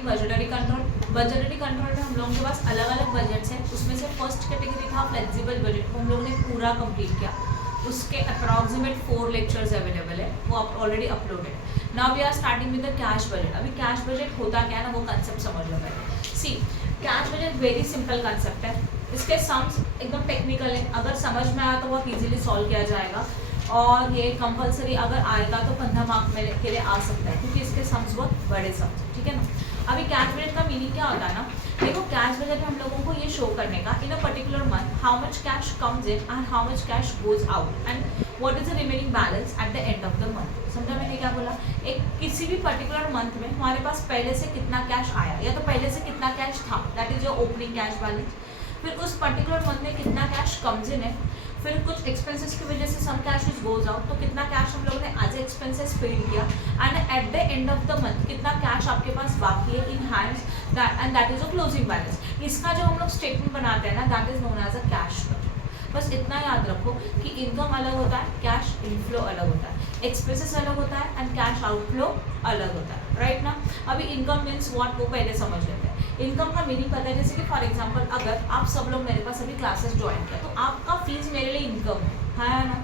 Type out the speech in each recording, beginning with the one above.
Regarding budgetary control. Budgetary control में हम लोगों के पास अलग अलग बजट्स हैं, उसमें से फर्स्ट कैटेगरी था फ्लेक्सिबल बजट, वो हम लोगों ने पूरा कंप्लीट किया। उसके अप्रॉक्सीमेट 4 लेक्चर्स अवेलेबल है, वो already uploaded. Now we are starting with the cash budget. अभी कैश बजट होता क्या है ना, वो कंसेप्ट समझ लो पहले। See, cash budget very simple concept है, इसके सम्स एकदम टेक्निकल है, अगर समझ में आया तो बहुत इजीली सॉल्व किया जाएगा, और ये कंपलसरी अगर आएगा तो 15 मार्क में के लिए आ सकता है, क्योंकि इसके सम्स बहुत बड़े सम्स, ठीक है ना। अभी कैश बजट का मीनिंग क्या होता है ना, देखो कैश बजट में हम लोगों को ये शो करने का in a particular month how much cash comes in and how much cash goes out and what is the remaining balance at the end of the month. समझा मैंने क्या बोला? एक किसी भी पर्टिकुलर मंथ में हमारे पास पहले से कितना कैश आया या तो पहले से कितना कैश था, that is your opening cash balance. फिर उस पर्टिकुलर मंथ में कितना कैश कम्स इन है, फिर कुछ एक्सपेंसेस की वजह से सम कैश गोज आउट, तो कितना कैश हम लोगों ने एज एक्सपेंसेस पेड किया, and at the end of the month कितना कैश आपके पास बाकी है in hands, and that is a closing balance. इसका जो हम लोग स्टेटमेंट बनाते हैं ना, that is known as a cash budget. बस इतना याद रखो कि इनकम अलग होता है, कैश इनफ्लो अलग होता है, एक्सपेंसेस अलग होता है एंड कैश आउटफ्लो अलग होता है, राइट ना। अभी इनकम मीन्स व्हाट, वो पहले समझ लेते हैं। इनकम का मीनिंग पता है, जैसे कि फॉर एग्जांपल अगर आप सब लोग मेरे पास अभी क्लासेस ज्वाइन किया, तो आपका फीस मेरे लिए इनकम है ना।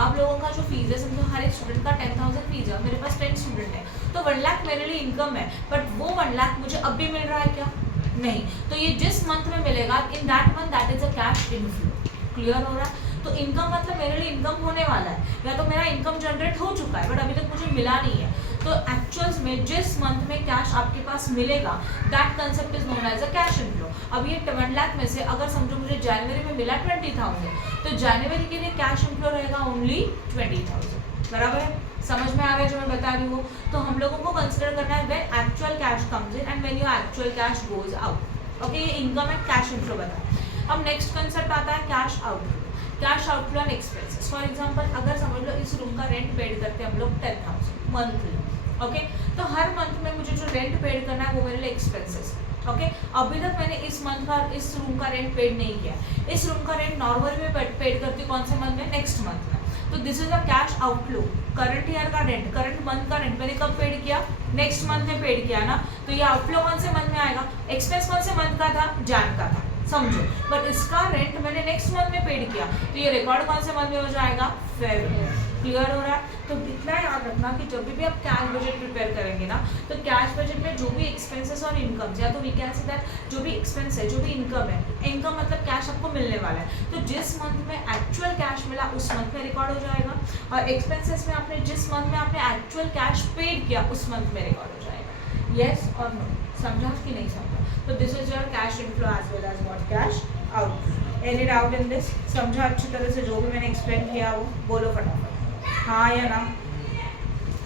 आप लोगों का जो फीस है, समझो हर एक स्टूडेंट का 10,000 फीस है, मेरे पास 10 स्टूडेंट है, तो 1 लाख मेरे लिए इनकम है, बट वो 1 लाख मुझे अब भी मिल रहा है क्या? नहीं। तो ये जिस मंथ में मिलेगा, in that month that is a cash inflow. Clear हो रहा है? तो इनकम मतलब मेरे लिए इनकम होने वाला है, या तो मेरा इनकम जनरेट हो चुका है बट अभी तक मुझे मिला नहीं है। तो एक्चुअल्स में जिस मंथ में कैश आपके पास मिलेगा, that concept is known as a cash inflow. अब ये 1 लाख में से अगर समझो मुझे जनवरी में मिला 20,000, तो जनवरी के लिए कैश इनफ्लो रहेगा ओनली 20,000। बराबर है? समझ में आ रहा है जो मैं बता रही हूँ? तो हम लोगों को कंसिडर करना है when actual cash comes in and when your actual cash goes out. Okay, ये इनकम एंड कैश इनफ्लो बताया। अब नेक्स्ट कंसेप्ट आता है cash outflow. Cash outflow and expenses. For example अगर समझ लो इस रूम का रेंट पेड करते हैं हम लोग 10,000 मंथली, ओके, तो हर मंथ में मुझे जो रेंट पेड करना है वो मेरे लिए एक्सपेंसेस है, ओके। अभी तक मैंने इस मंथ का इस रूम का रेंट पेड नहीं किया, इस रूम का रेंट नॉर्मली में पेड करती हूँ, कौन से मंथ में? नेक्स्ट मंथ में। तो this is a cash outflow. Current year का रेंट, करंट मंथ का रेंट मैंने कब पेड किया? नेक्स्ट मंथ में पेड किया ना, तो ये आउटफ्लो कौन से मंथ में आएगा? एक्सपेंस कौन से मंथ का था? जैन का था, समझो। बट इसका रेंट मैंने नेक्स्ट मंथ में पेड किया, तो ये रिकॉर्ड कौन से मंथ में हो जाएगा? फेब्रुअरी। क्लियर हो रहा है? तो इतना याद रखना कि जब भी आप कैश बजट प्रिपेयर करेंगे ना, तो कैश बजट में जो भी एक्सपेंसेस और इनकम, या तो वी कैन से दैट जो भी एक्सपेंस है, जो भी इनकम है, इनकम मतलब कैश आपको मिलने वाला है, तो जिस मंथ में एक्चुअल कैश मिला उस मंथ में रिकॉर्ड हो जाएगा, और एक्सपेंसेस में आपने जिस मंथ में आपने एक्चुअल कैश पेड किया उस मंथ में रिकॉर्ड हो जाएगा। येस और नो? समझा कि नहीं समझा? तो this is your cash inflow as well as what cash outflow. Any doubt in this? समझा अच्छी तरह से जो भी मैंने एक्सप्लेन किया वो? बोलो फटाफट हाँ या ना।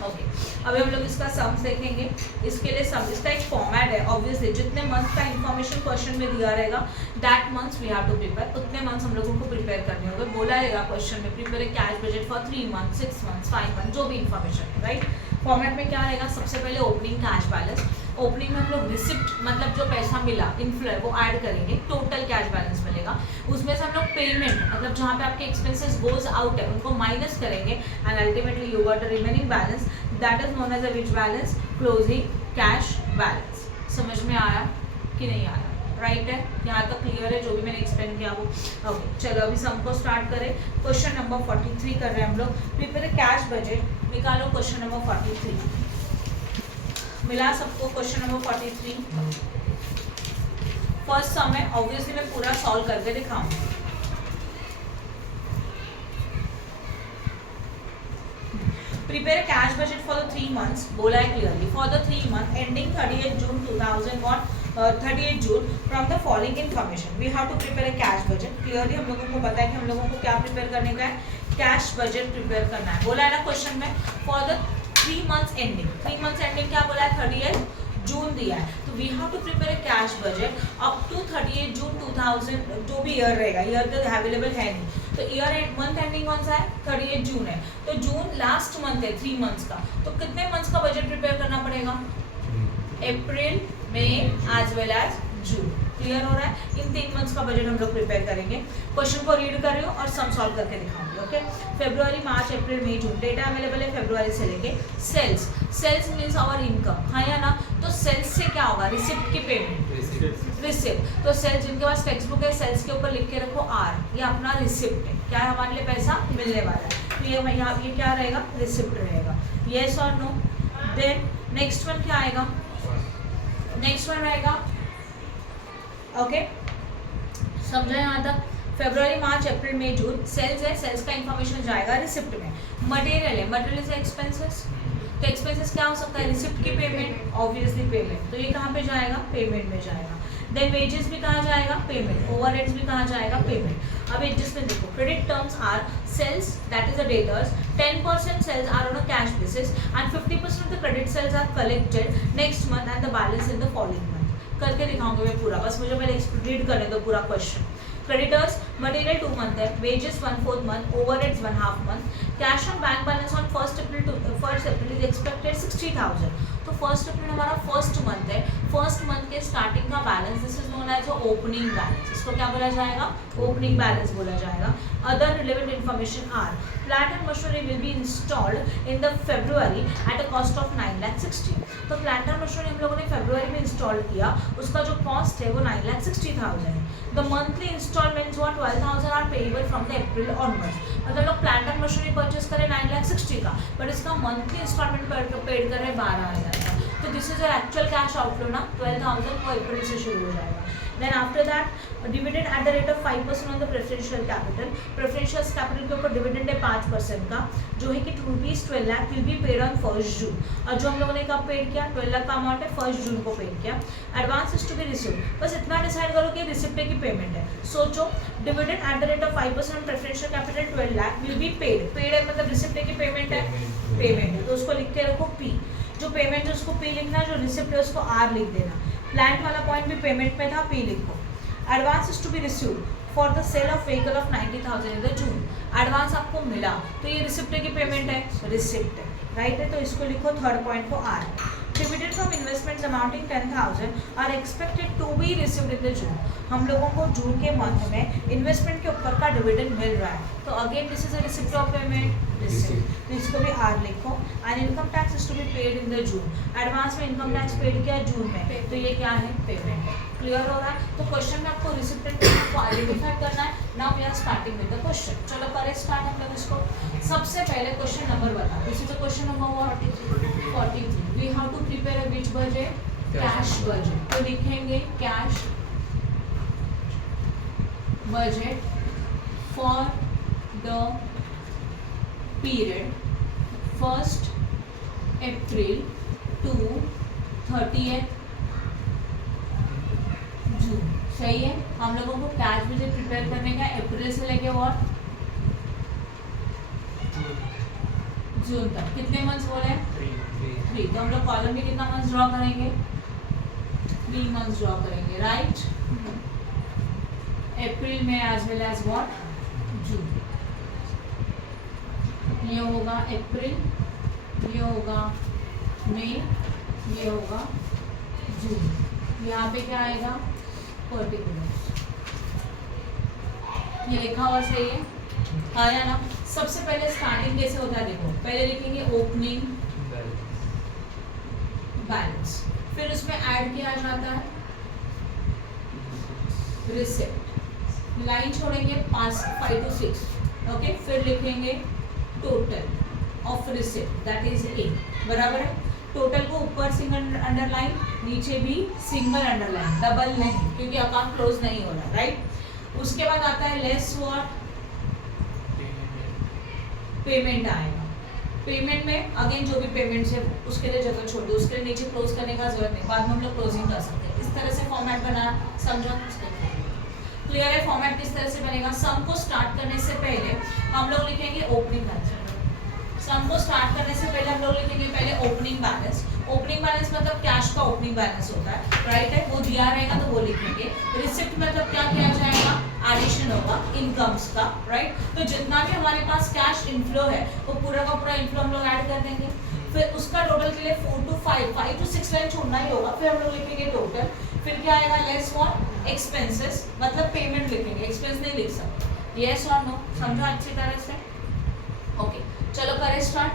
ओके, अभी हम लोग इसका सम्स देखेंगे। इसके लिए सम, इसका एक फॉर्मेट है ऑब्वियसली, जितने मंथ का इन्फॉर्मेशन क्वेश्चन में दिया रहेगा that months we have to prepare, उतने मंथ्स हम लोगों को प्रिपेयर करने होंगे। बोला रहेगा क्वेश्चन में prepare cash budget for 3 month, 6 month, 5 month, जो भी इन्फॉर्मेशन है, राइट। फॉर्मेट में क्या रहेगा? सबसे पहले ओपनिंग कैश बैलेंस। ओपनिंग में हम लोग रिसिप्ट मतलब जो पैसा मिला इनफ्लो है वो ऐड करेंगे, टोटल कैश बैलेंस मिलेगा, उसमें से हम लोग पेमेंट मतलब जहाँ पे आपके एक्सपेंसेस गोज आउट है उनको माइनस करेंगे, and ultimately you got the remaining balance, that is known as a which balance? Closing cash balance. समझ में आया कि नहीं आया? राइट है? यहाँ तक क्लियर है जो भी मैंने एक्सप्लेन किया वो? ओके, चलो अभी सम को स्टार्ट करें। क्वेश्चन नंबर 43 कर रहे हैं हम लोग। प्रिपेयर कैश बजट, निकालो क्वेश्चन नंबर 43। मिला सबको क्वेश्चन नंबर 43? फर्स्ट सम है, ऑब्वियसली मैं पूरा सॉल्व करके दिखाऊंगा। Prepare cash budget for the 3 months, बोला है clearly, for the 3 month ending 38 June 38 June from the following information we have to prepare a cash budget. Clearly हम लोगों को पता है कि हम लोगों को क्या प्रिपेयर करने का है? कैश बजट प्रिपेयर करना है। बोला है ना क्वेश्चन में, for the 3 months ending. 3 months ending क्या बोला है? 38 जून दिया है, तो we have to prepare a cash budget up to 38 June 2000, जो भी ईयर रहेगा, ईयर तो अवेलेबल है नहीं, तो ईयर एंड मंथ एंडिंग कौन सा है? 38 जून है, तो जून लास्ट मंथ है 3 मंथ्स का, तो कितने मंथ्स का बजट प्रिपेयर करना पड़ेगा? अप्रैल, मई एज वेल एज जून। क्लियर हो रहा है? इन 3 मंथ्स का बजट हम लोग प्रिपेयर करेंगे। क्वेश्चन को रीड कर रही हूँ और सम सॉल्व करके दिखाऊंगी। ओके, फरवरी, मार्च, अप्रैल, मई, जून डेटा अवेलेबल है फरवरी से लेके। Sales, sales means our income, हाँ या ना? तो सेल्स से क्या होगा? होगा? रिसिप्ट की पेमेंट, रिसिप्ट। तो सेल्स जिनके पास टेक्स्ट बुक है, सेल्स के ऊपर लिख के रखो आर, ये अपना रिसिप्ट है, क्या है हमारे लिए पैसा मिलने वाला है, तो ये यहाँ ये क्या रहेगा? रिसिप्ट रहेगा। येस और नो? देन नेक्स्ट वन क्या आएगा? नेक्स्ट वन रहेगा, ओके समझा यहाँ तक? फरवरी, मार्च, अप्रैल, मई, जून सेल्स है, सेल्स का इंफॉर्मेशन जाएगा रिसिप्ट में। मटेरियल है, मटेरियल से एक्सपेंसेस, तो एक्सपेंसेस क्या हो सकता है? रिसिप्ट की पेमेंट, ऑब्वियसली पेमेंट, तो ये कहाँ पे जाएगा? पेमेंट में जाएगा। देन वेजेस भी कहाँ जाएगा? पेमेंट। ओवरहेड्स भी कहाँ जाएगा? पेमेंट। अब जिसमें देखो credit terms are sales that is the debtors, 10% sales are on a cash basis and 50% of the credit sales are collected next month and the balance in the following month. करके दिखाऊंगी मैं पूरा, बस मुझे पहले रीड करने दो पूरा क्वेश्चन। क्रेडिटर्स मटेरियल 2 मंथ है, wages 1/4 month, overheads 1/2 month, cash on bank balance on 1 April is expected 60,000। तो 1 अप्रैल हमारा फर्स्ट मंथ है, फर्स्ट मंथ के स्टार्टिंग का balance this is known as opening balance, इसको क्या बोला जाएगा? ओपनिंग बैलेंस बोला जाएगा। Other relevant information are plant and machinery will be installed in the February at a cost of 9,60,000। तो प्लांट एंड मशीनरी हम लोगों ने फरवरी में इंस्टॉल किया, उसका जो कॉस्ट है वो 9,60,000 है। The monthly instalments were 12,000 are payable from the April onwards. मतलब लोग प्लांट एंड मशीनरी परचेस करें 9,60,000 का, बट इसका मंथली इंस्टॉलमेंट पेड करें 12,000 का। तो this is actual cash outflow ना, 12,000 वो अप्रैल से शुरू हो जाएगा। Then after that dividend at the rate of 5% on the preferential capital, preferential capital के ऊपर डिविडेंड है 5% का, जो है कि ₹12 lakh will be paid on 1 जून। और जो हम लोगों ने कब पेड किया? 12 लाख का अमाउंट है 1 जून को पेड किया। Advance is to be received, बस इतना डिसाइड करो कि रिसिप्ट की पेमेंट है। सोचो dividend at the rate of 5% on preferential capital 12 lakh will be paid, paid है मतलब रिसिप्ट की पेमेंट है, पेमेंट है, तो उसको लिख के रखो पी। जो पेमेंट है उसको पी लिखना, जो रिसिप्ट है उसको आर लिख देना। प्लांट वाला पॉइंट भी पेमेंट में था, पी लिखो। Advance is to be received for the sale of vehicle of 90,000 in the June. Advance आपको मिला तो ये रिसिप्ट की पेमेंट है, रिसिप्ट है, राइट है, तो इसको लिखो थर्ड पॉइंट को R. Dividend from investments amounting 10,000 are expected to be received in the June. हम लोगों को जून के मंथ में इन्वेस्टमेंट के ऊपर का डिविडेंड मिल रहा है, तो again this is a receipt of payment, receipt, तो इसको भी आर लिखो। And income tax is to be paid in the June, advance में इनकम टैक्स पेड किया जून में, तो ये क्या है? पेमेंट है। क्लियर हो रहा है? तो क्वेश्चन में आपको रिसिप्ट एंड पेमेंट को आइडेंटिफाई करना है। Now we are starting with the question. चलो करें स्टार्ट हम लोग इसको। सबसे पहले क्वेश्चन नंबर बता, this is the question number 43। We have to prepare a which budget? Cash budget. तो लिखेंगे cash budget for the period 1 April to 30 June. सही है? हम लोगों को कैश बजट प्रिपेयर करने का अप्रैल से लेके और जून तक कितने मंथ्स बोले? 3। तो हम लोग कॉलम में कितना मंथ्स ड्रॉ करेंगे? 3 मंथ्स ड्रॉ करेंगे, राइट? अप्रैल में एज वेल एज व्हाट? जून। ये होगा अप्रैल, ये होगा मई, ये होगा जून। यहाँ पे क्या आएगा? पर्टिकुलर्स। ये लिखा हुआ सही है? आया ना? सबसे पहले स्टार्टिंग कैसे होता है देखो, पहले लिखेंगे ओपनिंग बैलेंस, फिर उसमें ऐड किया जाता है रिसिप्ट, लाइन छोड़ेंगे 5 to 6, ओके, फिर लिखेंगे total of receipt that is a, बराबर है। टोटल को ऊपर सिंगल अंडरलाइन, नीचे भी सिंगल अंडरलाइन, डबल नहीं, क्योंकि अकाउंट क्लोज नहीं हो रहा, राइट। उसके बाद आता है लेस व्हाट? पेमेंट आएगा। पेमेंट में अगेन जो भी पेमेंट्स है उसके लिए जगह छोड़ दो, उसके लिए नीचे क्लोज करने का जरूरत नहीं, बाद में हम लोग क्लोजिंग कर सकते हैं। इस तरह से फॉर्मेट बना, समझा? क्लियर है? फॉर्मेट किस तरह से बनेगा? सम को स्टार्ट करने से पहले हम लोग लिखेंगे ओपनिंग बैलेंस। सम को स्टार्ट करने से पहले हम लोग लिखेंगे पहले ओपनिंग बैलेंस। ओपनिंग बैलेंस मतलब कैश का ओपनिंग बैलेंस होता है, राइट है, वो दिया रहेगा तो वो लिखेंगे। रिसिप्ट मतलब क्या किया जाएगा? एडिशन होगा इनकम्स का, राइट। तो जितना भी हमारे पास कैश इनफ्लो है वो पूरा का पूरा इनफ्लो हम लोग ऐड कर देंगे। फिर उसका टोटल के लिए 4 to 5 to 6 लाइन छोड़ना ही होगा, फिर हम लोग लिखेंगे टोटल। फिर क्या आएगा? Less what? एक्सपेंसेस, मतलब पेमेंट लिखेंगे, एक्सपेंस नहीं लिख सकते। यस और नो? समझो अच्छी तरह से? ओके, चलो करें स्टार्ट।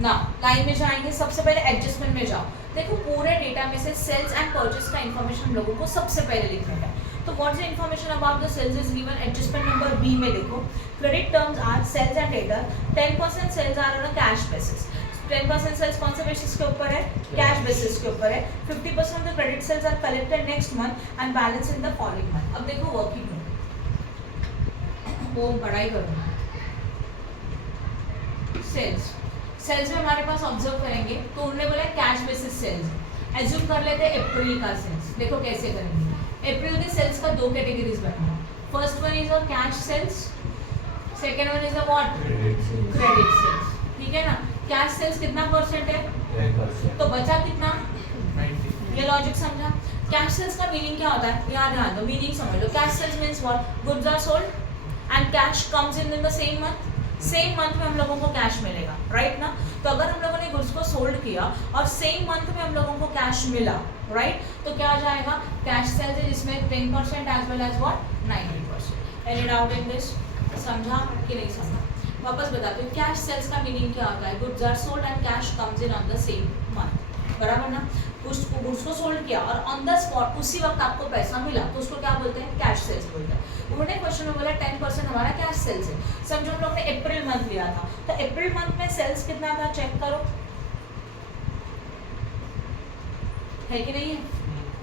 ना लाइन में जाएंगे, सबसे पहले एडजस्टमेंट में जाओ। देखो पूरे डेटा में से सेल्स एंड परचेस का इन्फॉर्मेशन हम लोगों को सबसे पहले लिखना है। तो what is information about the sales is given adjustment number B में देखो credit terms are sales and debtor 10% sales are on a cash basis 10% sales कौन से बेसिस के ऊपर है कैश बेसिस के ऊपर है 50% of the credit sales are collected next month and balance in the following month. अब देखो वर्किंग वो पढ़ाई करो सेल्स में हमारे पास ऑब्जर्व करेंगे तो उन्होंने बोला कैश बेसिस सेल्स एज्यूम कर लेते हैं अप्रैल का सेल्स। देखो कैसे करेंगे अप्रैल के सेल्स का दो कैटेगरीज बनाना first one is a cash sales second one is a what credit sales ठीक है ना। कैश सेल्स कितना परसेंट है 10% तो बचा कितना 90 ये लॉजिक समझा। कैश सेल्स का मीनिंग क्या होता है याद ध्यान दो मीनिंग समझ लो cash sales means what goods are sold and cash comes in the same month में हम लोगों को कैश मिलेगा राइट ना। तो अगर हम लोगों ने गुड्स को सोल्ड किया और सेम मंथ में हम लोगों को कैश मिला राइट तो क्या हो जाएगा कैश सेल्स है जिसमें 10% as well as what 90%। Any doubt in this समझा कि नहीं समझा वापस बताते हूँ कैश सेल्स का मीनिंग क्या होता है goods are sold and cash comes in on the same month बराबर ना। गुड्स को सोल्ड किया और ऑन द स्पॉट उसी वक्त आपको पैसा मिला तो उसको क्या बोलते हैं कैश सेल्स बोलते हैं। उन्होंने क्वेश्चन में बोला 10% हमारा कैश सेल्स है। समझो हम लोग ने अप्रैल मंथ लिया था तो अप्रैल मंथ में सेल्स कितना था चेक करो है कि नहीं है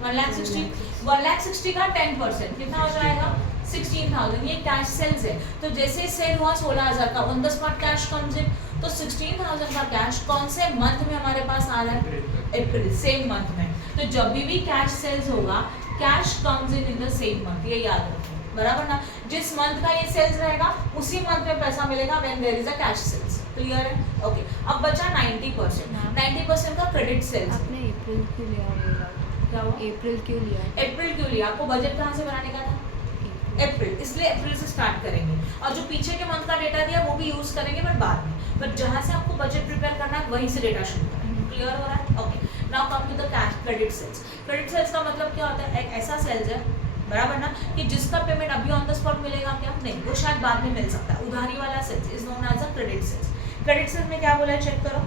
1,60,000 का 10% कितना हो जाएगा 16,000 ये कैश सेल्स है। तो जैसे सेल हुआ 16,000 का on the spot cash comes इन तो 16,000 का कैश कौन से मंथ में हमारे पास आ रहा है अप्रैल सेम मंथ में। तो जब भी कैश सेल्स होगा cash comes in the same month ये याद रखो बराबर ना। जिस मंथ का ये सेल्स रहेगा उसी मंथ में पैसा मिलेगा when there is a cash sales clear है ओके। अब बचा 90% का क्रेडिट सेल्स। आपने अप्रैल क्यों लिया क्या हुआ अप्रैल क्यों लिया आपको बजट कहाँ से बनाने का था अप्रैल इसलिए अप्रैल से स्टार्ट करेंगे और जो पीछे के मंथ का डेटा दिया वो भी यूज करेंगे बट बाद में बट जहाँ से आपको बजट प्रिपेयर करना है वहीं से डेटा शुरू करेंगे क्लियर हो रहा है okay. Now come to the cash credit sales. Credit sales का मतलब क्या होता है एक ऐसा सेल्स है बराबर ना कि जिसका पेमेंट अभी ऑन द स्पॉट मिलेगा क्या नहीं वो शायद बाद में मिल सकता है उधारी वाला sales is known as a credit sales. Credit sales में क्या बोला है चेक करो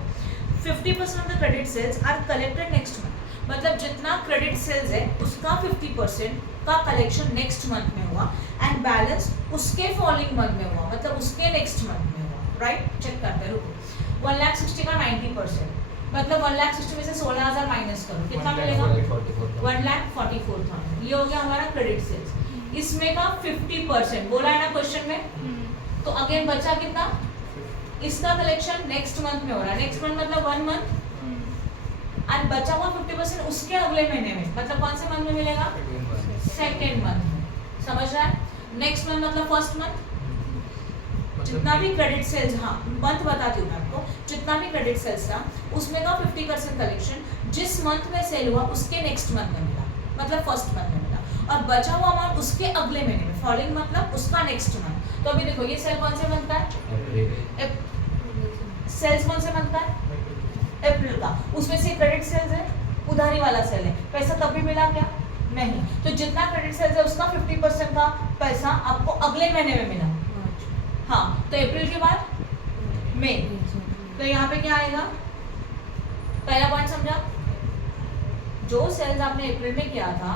50% of the credit sales are collected next month मतलब जितना क्रेडिट सेल्स है उसका 50% का कलेक्शन नेक्स्ट मंथ में हुआ एंड बैलेंस उसके फॉलोइंग मंथ में हुआ मतलब उसके नेक्स्ट मंथ में हुआ राइट चेक करते हैं रुको 1,60,000 का 90% मतलब 1,60,000 में से 16,000 माइनस करो कितना मिलेगा 1,44,000 ये हो गया हमारा क्रेडिट सेल्स। इसमें का 50% बोला है ना क्वेश्चन में तो अगेन बचा कितना इसका कलेक्शन नेक्स्ट मंथ में हो रहा है नेक्स्ट मंथ मतलब 1 मंथ एंड बचा हुआ 50% उसके अगले महीने में मतलब कौन से मंथ में मिलेगा सेकेंड मंथ में समझ रहा है। नेक्स्ट मंथ मतलब फर्स्ट मंथ जितना भी क्रेडिट सेल्स हाँ मंथ बताती हूँ मैं आपको जितना भी क्रेडिट सेल्स था उसमें का 50% कलेक्शन जिस मंथ में सेल हुआ उसके नेक्स्ट मंथ में मिला मतलब फर्स्ट मंथ में मिला और बचा हुआ अमाउंट उसके अगले महीने में फॉलोइंग मतलब उसका नेक्स्ट मंथ। तो अभी देखो ये सेल कौन से मंथ का है सेल्स कौन से मंथ का है अप्रैल का उसमें से क्रेडिट सेल्स है उधारी वाला सेल है पैसा तब भी मिला क्या नहीं तो जितना क्रेडिट सेल्स है उसका 50% का पैसा आपको अगले महीने में मिला हाँ तो अप्रैल के बाद मई तो यहाँ पे क्या आएगा पहला पॉइंट समझा जो सेल्स आपने अप्रैल में किया था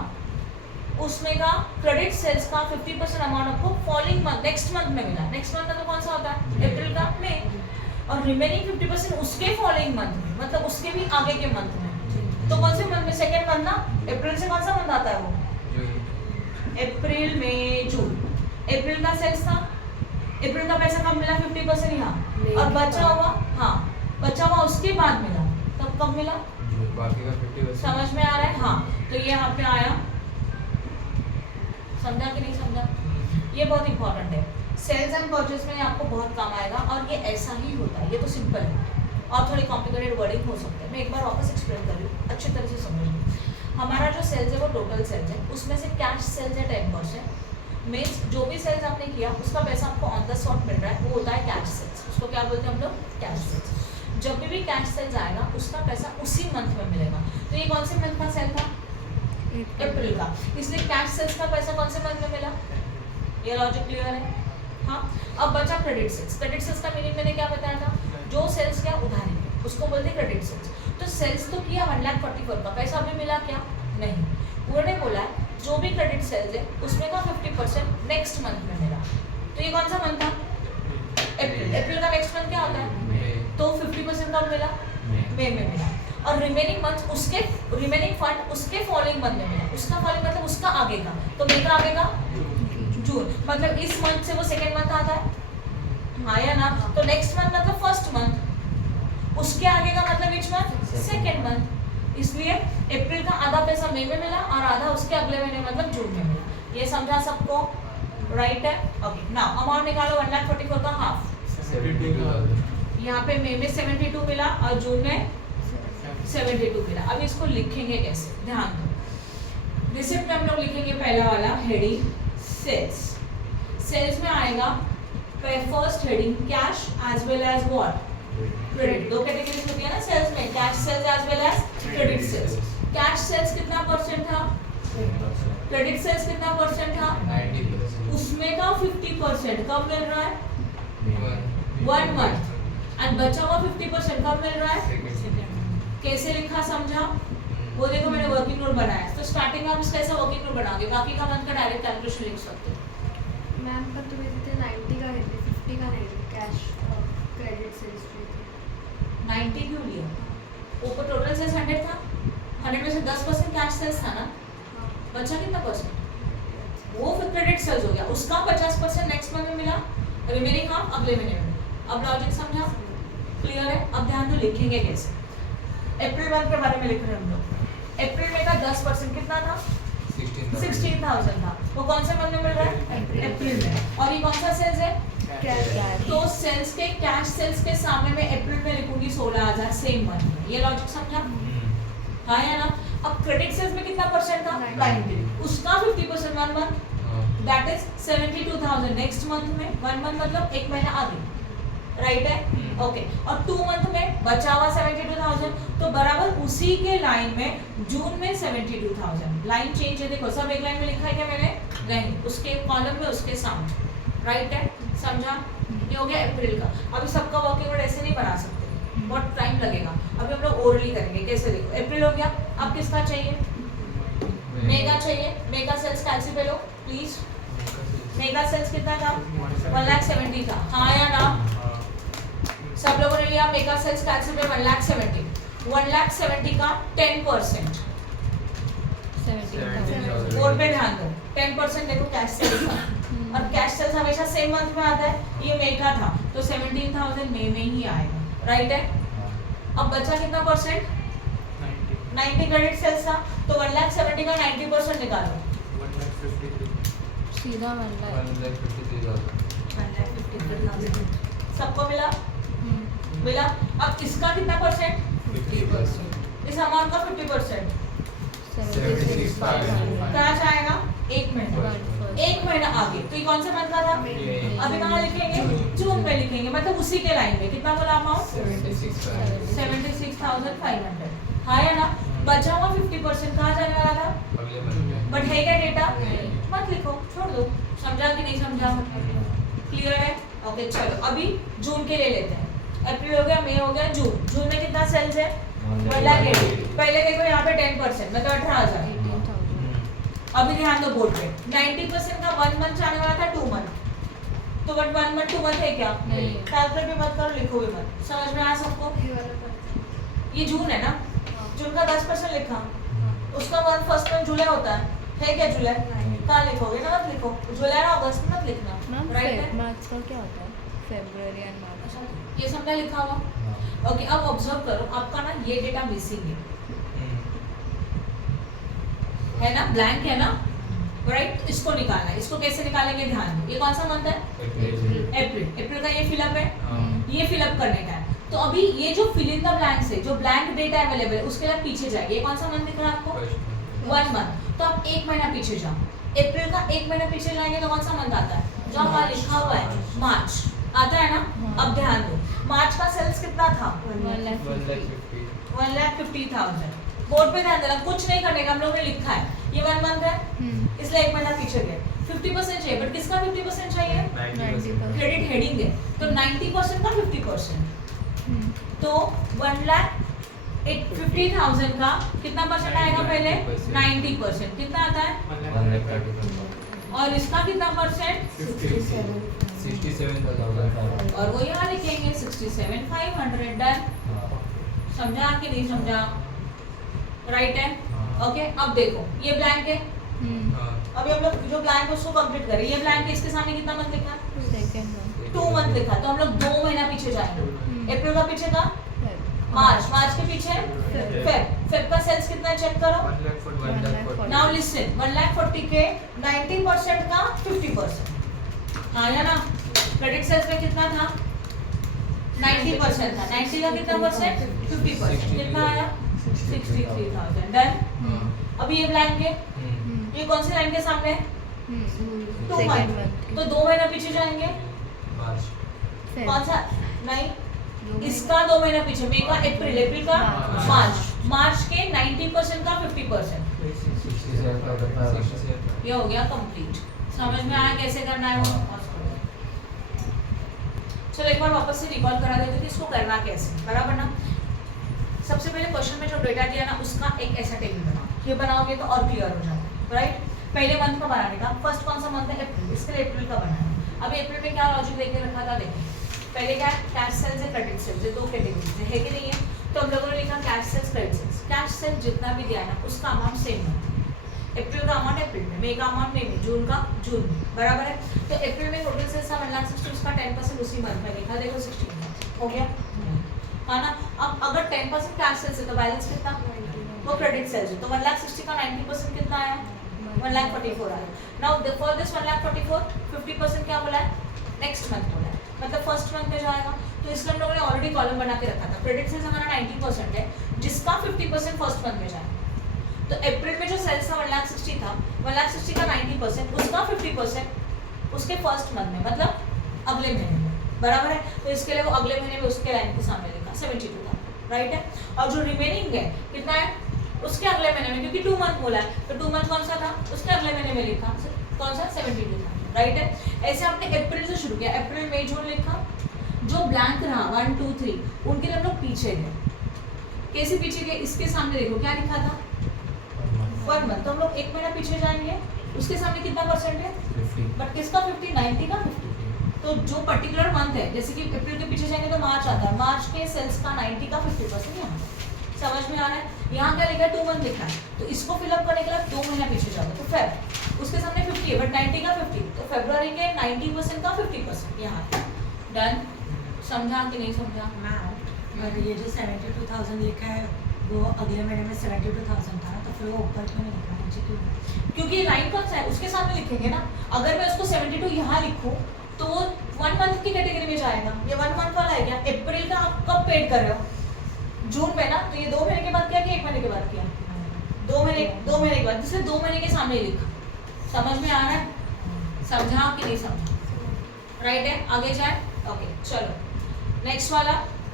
उसमें का क्रेडिट सेल्स का 50% अमाउंट आपको फॉलोइंग मंथ नेक्स्ट मंथ में मिला नेक्स्ट मंथ का तो कौन सा होता है अप्रैल का मई और रिमेनिंग 50% उसके फॉलोइंग मंथ में मतलब उसके भी आगे के मंथ में तो कौन से मंथ में सेकेंड मंथ ना अप्रैल से कौन सा मंथ आता है वो अप्रैल मई जून अप्रैल का सेल्स था अप्रैल का पैसा कब मिला 50% यहाँ और बचा हुआ हाँ बचा हुआ उसके बाद मिला तब कब मिला बाकी का 50% समझ में आ रहा है हाँ तो ये यहाँ पे आया समझा कि नहीं समझा ये बहुत इंपॉर्टेंट है सेल्स एंड परचेज में आपको बहुत काम आएगा और ये ऐसा ही होता है ये तो सिंपल है और थोड़ी कॉम्प्लिकेटेड वर्डिंग हो सकता है मैं एक बार वापस एक्सप्लेन कर रही हूँ अच्छी तरह से समझ लो। हमारा जो सेल्स है वो टोटल सेल्स है उसमें से कैश सेल्स है 10% मीन्स जो भी सेल्स आपने किया उसका पैसा आपको ऑन द स्पॉट मिल रहा है वो होता है कैश सेल्स उसको क्या बोलते हैं हम लोग कैश सेल्स। जब भी कैश सेल्स आएगा उसका पैसा उसी मंथ में मिलेगा तो ये कौन से मंथ का सेल था अप्रैल का इसलिए कैश सेल्स का पैसा कौन से मंथ में मिला ये लॉजिक क्लियर है हाँ। अब बचा क्रेडिट सेल्स का मीनिंग मैंने क्या बताया था जो सेल्स क्या उधारी है उसको बोलते हैं क्रेडिट सेल्स। तो सेल्स तो किया 1,44,000 का, पैसा अभी मिला क्या? नहीं। उन्होंने बोला है जो भी क्रेडिट सेल्स है उसमें का 50% नेक्स्ट मंथ में मिला। तो ये कौन सा मंथ था? अप्रैल का नेक्स्ट मंथ क्या होता है? तो 50% कब मिला? मई में मिला। और रिमेनिंग मंथ उसके रिमेनिंग फंड उसके फॉलोइंग मंथ में मिला। उसका फॉलोइंग मतलब उसका आगे का, तो मई का आगे का जून, मतलब इस मंथ से वो सेकेंड मंथ आता है, हाँ या ना? तो नेक्स्ट मंथ मतलब फर्स्ट मंथ, उसके आगे का मतलब विच मंथ? Second month. इसलिए अप्रैल का आधा पैसा मई में मिला और आधा उसके अगले महीने मतलब जून में मिला। ये समझा सबको? राइट है? ओके, नाउ अमाउंट निकालो 1,44,000 का हाफ। यहाँ पे मई में 72 मिला और जून में 72 मिला। अब इसको लिखेंगे कैसे? ध्यान दो। रिसिप्ट में हम लोग लिखेंगे पहला वाला हेडिंग सेल्स। सेल्स में आएगा first heading cash as well as what? Credit. दो कैटेगरीज होती है ना सेल्स में, cash sales as well as credit sales. Cash sales कितना परसेंट था? क्रेडिट सेल्स कितना परसेंट था? 90%। उसमें का 50% कब मिल रहा है? 1 मंथ। एंड बचा हुआ 50% कब मिल रहा है? कैसे लिखा समझा? वो देखो मैंने वर्किंग नोट बनाया है। तो स्टार्टिंग में आप इसका ऐसा वर्किंग नोट बनाओगे, बाकी का मंथ का डायरेक्ट कैलकुलेशन लिख सकते हो। मैम पर तुम्हें तिथे 90 का है, 50 का नहीं, कैश क्रेडिट सेल्स थी। 90 क्यों लिया? ऊपर टोटल सेल्स 100 था, 100 में से 10% कैश सेल्स था ना, बचा कितना परसेंट? वो फिर क्रेडिट सेल्स हो गया। उसका 50% नेक्स्ट मंथ में मिला, रिमेनिंग हाफ अगले महीने में। अब लॉजिक समझा? क्लियर है? अब ध्यान दो लिखेंगे कैसे। अप्रैल मंथ के बारे में लिख रहे हैं हम लोग। अप्रैल में का 10% कितना था? 16,000 था। वो कौन से मंथ में मिल रहा है? अप्रैल में। और ये कौन सा सेल्स है? कैश। तो सेल्स के कैश सेल्स के सामने मैं अप्रैल में लिखूंगी 16,000 सेम मंथ में। ये लॉजिक समझा? हाँ या ना? अब क्रेडिट सेल्स में कितना परसेंट था? 90। उसका 50% 1 month, that is 72,000 next month में। 1 मंथ मतलब एक महीना आगे, राइट है? ओके। और 2 मंथ में बचा हुआ 72,000, तो बराबर उसी के लाइन में जून में 72,000। लाइन चेंज है, देखो सब एक लाइन में लिखा है क्या मैंने? नहीं, उसके कॉलम में उसके सामने, राइट है? समझा? ये हो गया अप्रैल का। अभी सबका वर्किंग नोट ऐसे नहीं बना सकते, बहुत टाइम लगेगा। अभी हम लोग ओरली करेंगे। कैसे? देखो अप्रैल हो गया। अब किसका चाहिए? मेगा चाहिए। मेगा सेल्स कैलसी पे लो प्लीज। मेगा सेल्स कितना था? 1,70,000 था, हाँ या ना? सब लोगों ने लिया मेगा सेल्स कैलसी पे 1,70,000। 1,70,000 का 10%। बोर्ड पे ध्यान दो। 10% देखो कैश सेल्स का, और कैश सेल्स हमेशा सेम मंथ में आता है। ये मई का था तो 17,000 मई में ही आएगा, राइट है? अब बचा कितना परसेंट? 90 क्रेडिट सेल्स था, तो 1,70,000 का 90% निकालो। सीधा 1,53,000। 1,53,000 सबको मिला? मिला। अब इसका कितना परसेंट? 50%। इस अमाउंट का 50% 76,500। क्या जाएगा? एक महीना। एक महीना आगे। तो ये कौन सा मंथ का था? अभी कहाँ लिखेंगे? जून में लिखेंगे, मतलब उसी के लाइन में। कितना बोला अमाउंट? 76,500। हाँ या ना? बचा हुआ 50% कहाँ जाने वाला था? अगले महीने। बट है क्या डेटा? नहीं। मत लिखो, छोड़ दो। समझा कि नहीं समझा? क्लियर है? ओके चलो अभी जून के ले लेते हैं। अप्रैल हो गया, मई हो गया, जून। जून में कितना सेल्स है? 1,80,000। पहले देखो यहाँ पे 10% मतलब 18,000। अभी ध्यान दो बोर्ड पे। 90% का 1 मंथ जाने वाला था 2 मंथ, तो बट 1 मंथ 2 मंथ है क्या? नहीं। कैलकुलेट भी मत करो, लिखो भी मत। समझ में आया सबको? ये वाला परसेंट। ये जून है ना? जून का 10% लिखा, उसका मंथ फर्स्ट मंथ जुलाई होता है क्या? जुलाई कहाँ लिखोगे ना? मत लिखो। जुलाई और अगस्त में मत लिखना, मैम राइट है? मार्च का क्या होता है? फरवरी एंड मार्च। ये समझा लिखा हुआ? ओके अब ऑब्जर्व करो, आपका ना ये डेटा मिसिंग है ना? ब्लैंक है ना? राइट? इसको निकालना है। इसको कैसे निकालेंगे? ध्यान दो। ये कौन सा मंथ है? अप्रैल। अप्रैल का ये फिलअप है, ये फिलअप करने का है। तो अभी ये जो फिल इन द ब्लैंक्स है, जो ब्लैंक डेटा अवेलेबल है, उसके लिए पीछे जाएंगे। ये कौन सा मंथ दिख रहा है आपको? 1 मंथ। तो आप 1 महीना पीछे जाओ। अप्रैल का 1 महीना पीछे जाएंगे तो कौन सा मंथ आता है? जो हमारा लिखा हुआ है मार्च आता है ना? अब ध्यान दो, मार्च का सेल्स कितना था? 1,50,000। बोर्ड पे ध्यान देना, कुछ नहीं करने का, हम लोगों ने लिखा है। ये 1 मंथ है, इसलिए 1 महीना पीछे गए। 50% चाहिए, बट किसका 50% चाहिए? 90%। क्रेडिट हेडिंग है, तो 90% का 50%, तो 1,00,000 50,000 का कितना परसेंट आएगा पहले 90%, कितना आता है, 1,35,000 और इसका कितना परसेंट, 67,000 और वो यहाँ लिखेंगे 67,500। डन, समझा कि नहीं समझा, राइट है, ओके। अब देखो ये ब्लैंक है, अभी हम लोग जो ब्लैंक है उसको कंप्लीट करें। ये ब्लैंक है, इसके सामने कितना मंथ लिखा है, 2 मंथ लिखा, तो हम लोग 2 महीना पीछे जाएंगे। अप्रैल का पीछे का मार्च, मार्च के पीछे फेब का सेल्स कितना है चेक करो। 1,40,000 नाउ लिसन, 1,40,000 के 90% का 50%, हाँ या ना। क्रेडिट सेल्स में कितना था, 90% था, 90 का कितना परसेंट, 50%, कितना आया 63,000। डन। अभी ये ब्लैंक है, ये कौन सी लाइन के सामने है, 2 मंथ, तो 2 महीना पीछे जाएंगे, कौन सा, नहीं इसका 2 महीना पीछे, मई का अप्रैल, अप्रैल का मार्च, मार्च के 90% का 50%, ये हो गया कंप्लीट। समझ में आया कैसे करना है वो। चलो एक बार वापस से रिकॉल करा देते कि इसको करना कैसे, बराबर ना। सबसे पहले क्वेश्चन में जो डेटा दिया ना उसका एक ऐसा टेबल बनाओ, ये बनाओगे तो और क्लियर हो जाता है, राइट। पहले मंथ का बनाने का, फर्स्ट कौन सा मंथ है, अप्रैल, इसके लिए अप्रैल का बनाना। अभी अप्रैल में क्या लॉजिक देके रखा था, देखो पहले क्या है, कैश सेल्स है, क्रेडिट सेल्स, ये 2 कैटेगरीज है कि नहीं है। तो हम लोगों ने लिखा cash sales, credit sales. Cash sales जितना भी दिया है ना उसका अमाउंट सेम है, अप्रैल का अमाउंट अप्रैल में, मई का अमाउंट मई में, जून का जून में, बराबर है। तो अप्रैल में टोटल सेल्स था 1,60,000, उसका 10% उसी मंथ में लिखा, देखो 16 हो गया, है ना। अब अगर 10% कैश सेल्स है तो बैलेंस कितना, वो क्रेडिट सेल्स है, तो 1,60,000 का 90% कितना आया, 1,44,000 आया। नाउ फॉर दिस 1,44,000 50% क्या बोला है, नेक्स्ट मंथ बोला है, मतलब फर्स्ट मंथ में जाएगा। तो इसलिए हम लोगों ने ऑलरेडी कॉलम बना के रखा था, क्रेडिट सेल्स हमारा 90% है, जिसका 50% फर्स्ट मंथ में जाएगा। तो अप्रैल में जो सेल्स था 1,60,000 था, 1,60,000 का 90%, उसका 50% उसके फर्स्ट मंथ में, मतलब अगले महीने में, बराबर है। तो इसके लिए वो अगले महीने में उसके लाइन के सामने लिखा 72 था, राइट है। और जो रिमेनिंग है कितना है, उसके अगले महीने में, क्योंकि 2 मंथ बोला है तो 2 मंथ कौन सा था, उसके अगले महीने में लिखा, कौन सा 72 था, राइट है। ऐसे आपने अप्रैल से शुरू किया, अप्रैल मई जून लिखा, जो ब्लैंक रहा 1 2 3 उनके लिए हम लोग पीछे गए। कैसे पीछे गए, इसके सामने देखो क्या लिखा था, 1 मंथ, तो हम लोग 1 महीना पीछे जाएंगे, उसके सामने कितना परसेंट है, 50 बट किसका 50, 90 का 50। तो जो पर्टिकुलर मंथ है, जैसे कि अप्रैल के पीछे जाएंगे तो मार्च आता है, मार्च के सेल्स का 90 का 50% यहाँ, समझ में आ रहा है। यहाँ क्या लिखा है, 2 मंथ लिखा है, तो इसको फिलअप करने के लिए 2 महीना पीछे जाओगे, तो फेब उसके सामने 50 है बट 90 का 50, तो फरवरी के 90% का 50% यहाँ। डन, समझा कि नहीं समझा। और ये जो 72,000 लिखा है वो अगले महीने में 72,000 था, तो फिर वो ऊपर क्यों नहीं लिखा, नीचे क्यों? क्योंकि लाइन कौन सा है, उसके सामने लिखेंगे ना। अगर मैं उसको 72 यहाँ लिखूँ तो वो 1 मंथ की कैटेगरी में जाएगा। ये 1 मंथ वाला है क्या, अप्रैल का आप कब पेड कर रहे हो, जून में ना, तो ये 2 महीने के बाद किया कि 1 महीने के बाद किया, 2 महीने के बाद, जिससे 2 महीने के सामने लिखा। समझ में आ रहा है, समझा कि नहीं समझा, राइट है। आगे जाए, ओके चलो नेक्स्ट वाला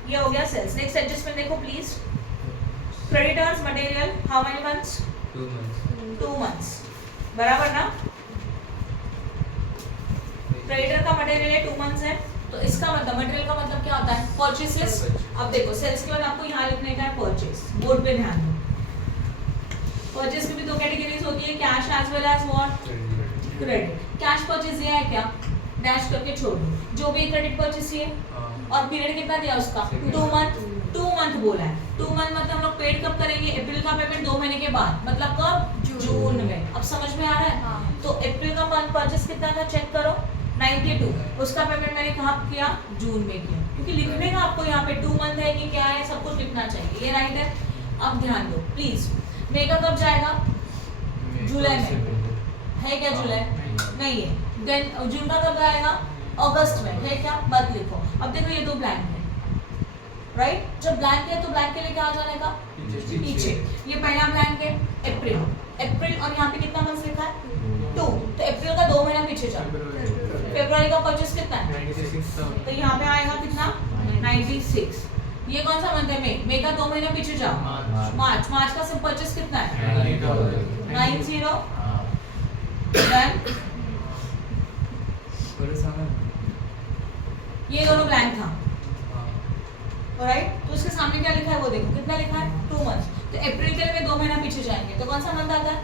ये हो गया सेल्स। नेक्स्ट एडजस्टमेंट देखो please, creditors material how many months, 2 months 2 months, बराबर ना। क्रेडिटर का मटेरियल है 2 मंथ्स है, तो इसका मतलब मटेरियल का मतलब क्या होता है, परचेसेस। अब देखो सेल्स के बाद आपको यहाँ लिखने का है परचेस, बोर्ड पे ध्यान दो। परचेस में भी 2 कैटेगरीज होती है, cash as well as what, credit. Cash purchase दिया है क्या, डैश करके छोड़ दो, जो भी क्रेडिट परचेस है। और पीरियड कितना दिया उसका, 2 मंथ, 2 मंथ बोला है। 2 मंथ मतलब हम लोग पेड कब करेंगे, अप्रैल का पेमेंट 2 महीने के बाद, मतलब कब, जून में। अब समझ में आ रहा है। तो अप्रैल का मंथ परचेस कितना था चेक करो, 92, उसका पेमेंट मैंने कहाँ किया, जून में किया, क्योंकि लिखने का आपको यहाँ पे 2 मंथ है कि क्या है सब कुछ लिखना चाहिए, ये राइट है। अब ध्यान दो प्लीज, मई का कब जाएगा, जुलाई में है क्या, जुलाई नहीं है, देन जून का कब आएगा, अगस्त में है क्या, मत लिखो। अब देखो ये 2 ब्लैंक है, राइट। जब ब्लैंक है तो ब्लैंक के लिए क्या आ जाने का, पीछे। ये पहला ब्लैंक है अप्रैल, अप्रैल और यहाँ पे कितना मंथ लिखा है, 2, तो अप्रैल का 2 महीना पीछे जाओ। फरवरी का परचेस कितना है, 96 तो यहाँ पे आएगा कितना, 96। ये कौन सा मंथ है, मई का 2 महीना पीछे जाओ, मार्च, मार्च का सब परचेस कितना है, 90। डन, ये दोनों ब्लैंक था, राइट। तो इसके सामने क्या लिखा है वो देखो, कितना लिखा है, अप्रैल के लिए मैं 2 महीना पीछे जाएंगे तो कौन सा मंथ आता है?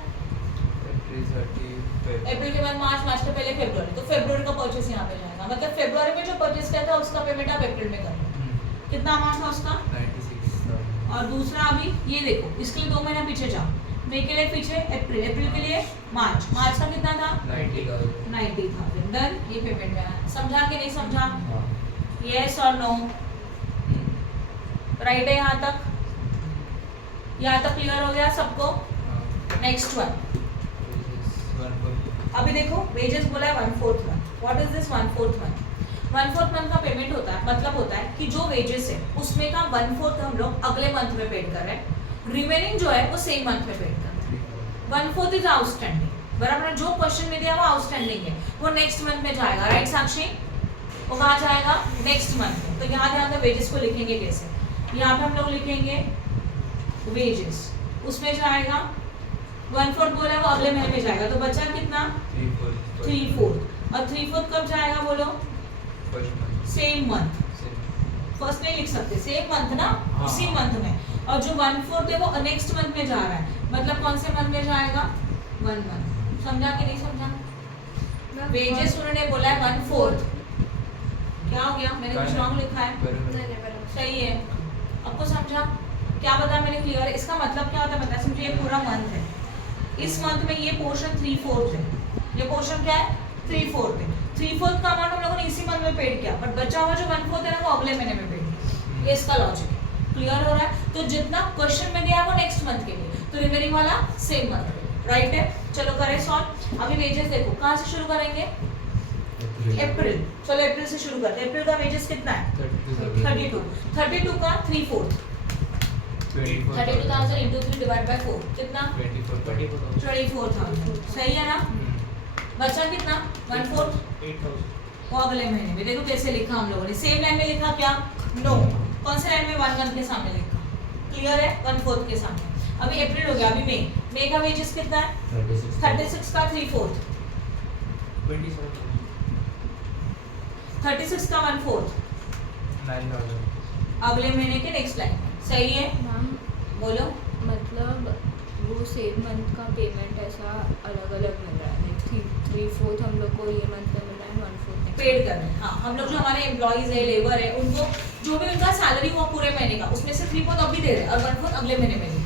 April 30 अप्रैल के बाद मार्च, मार्च के पहले फरवरी, तो फरवरी का परचेस यहाँ पे जाएगा, मतलब फरवरी में जो परचेस किया था उसका पेमेंट आप अप्रैल में कर लो। कितना अमाउंट था उसका? 96,000 और दूसरा अभी ये देखो, इसके लिए 2 महीना पीछे जाओ, मई के लिए पीछे अप्रैल, अप्रैल के लिए मार्च, मार्च का कितना था? 90,000 90,000 डन। ये पेमेंट में आया, समझा कि नहीं समझा? हाँ यस और नो? राइट है यहाँ तक? यहाँ तक क्लियर हो गया सबको? नेक्स्ट वन, अभी देखो वेजेस बोला है 1/4 month. What is this 1/4 month? 1/4 month का पेमेंट होता है, मतलब होता है कि जो वेजेस है उसमें का 1/4 हम लोग अगले मंथ में पेड कर रहे हैं, रिमेनिंग जो है वो सेम मंथ में पेड कर रहे हैं। 1/4 इज आउटस्टैंडिंग, बराबर? जो क्वेश्चन में दिया वो आउटस्टैंडिंग है, वो नेक्स्ट मंथ में जाएगा, राइट साक्षी? वो कहाँ जाएगा? नेक्स्ट मंथ में। तो यहाँ ध्यान दो वेजेस को लिखेंगे कैसे। यहाँ पे हम लोग लिखेंगे वेजेस, उसमें जाएगा 1/4 बोला है वो अगले महीने में जाएगा, तो बचा कितना? 3/4। और 3/4 कब जाएगा बोलो? Same month. फर्स्ट नहीं लिख सकते, सेम मंथ ना, उसी मंथ में। और जो 1/4 है वो नेक्स्ट मंथ में जा रहा है, मतलब कौन से मंथ में जाएगा? 1 मंथ। समझा कि नहीं समझा? वेजेस उन्होंने बोला है 1/4, क्या हो गया? मैंने कुछ रॉन्ग लिखा है? नहीं नहीं बराबर। सही है, आपको समझा? क्या बता मैंने? क्लियर है? इसका मतलब क्या होता है पता है? समझिए ये पूरा मंथ है, इस मंथ में ये पोर्शन 3/4 है, ये पोर्शन क्या है? 3/4 है। 3/4 का अमाउंट हम लोगों ने इसी मंथ में पेड किया, बट बचा हुआ जो 1/4 है ना वो अगले महीने में पेड। ये इसका लॉजिक है, क्लियर हो रहा है? तो जितना क्वेश्चन में दिया है वो नेक्स्ट मंथ के लिए, तो रिमेनिंग वाला सेम मंथ में, राइट है? चलो करें सॉल्व। अभी वेजेस देखो कहाँ से शुरू करेंगे? अप्रैल। चलो अप्रैल से शुरू करते हैं। अप्रैल का वेजेस कितना है? 32। 32 का 3/4, 32,000 into 3 divided by 4 कितना? 24,000। सही है ना? बचा कितना? 1/4 8,000 वो अगले महीने में। देखो कैसे लिखा हम लोगों ने, सेम लाइन में लिखा क्या? नो। कौन से लाइन में? 1 मंथ के सामने लिखा, क्लियर है? 1/4 के सामने। अभी अप्रैल हो गया, अभी मई। मई का वेजेस कितना है? 36 का 3/4, 27,000 36 का 1/4 9,000 अगले महीने के नेक्स्ट लाइन में। सही है? मैम बोलो। मतलब वो सेम मंथ का पेमेंट ऐसा अलग अलग मिल रहा है, लाइक 3/4 हम लोग को ये मंथ में मिल रहा है, 1/4 पेड कर रहे हैं। हाँ, हम लोग जो हमारे एम्प्लॉइज है, लेबर है, उनको जो भी उनका सैलरी हुआ पूरे महीने का, उसमें से 3/4 अभी दे रहे हैं और 1/4 अगले महीने में दे।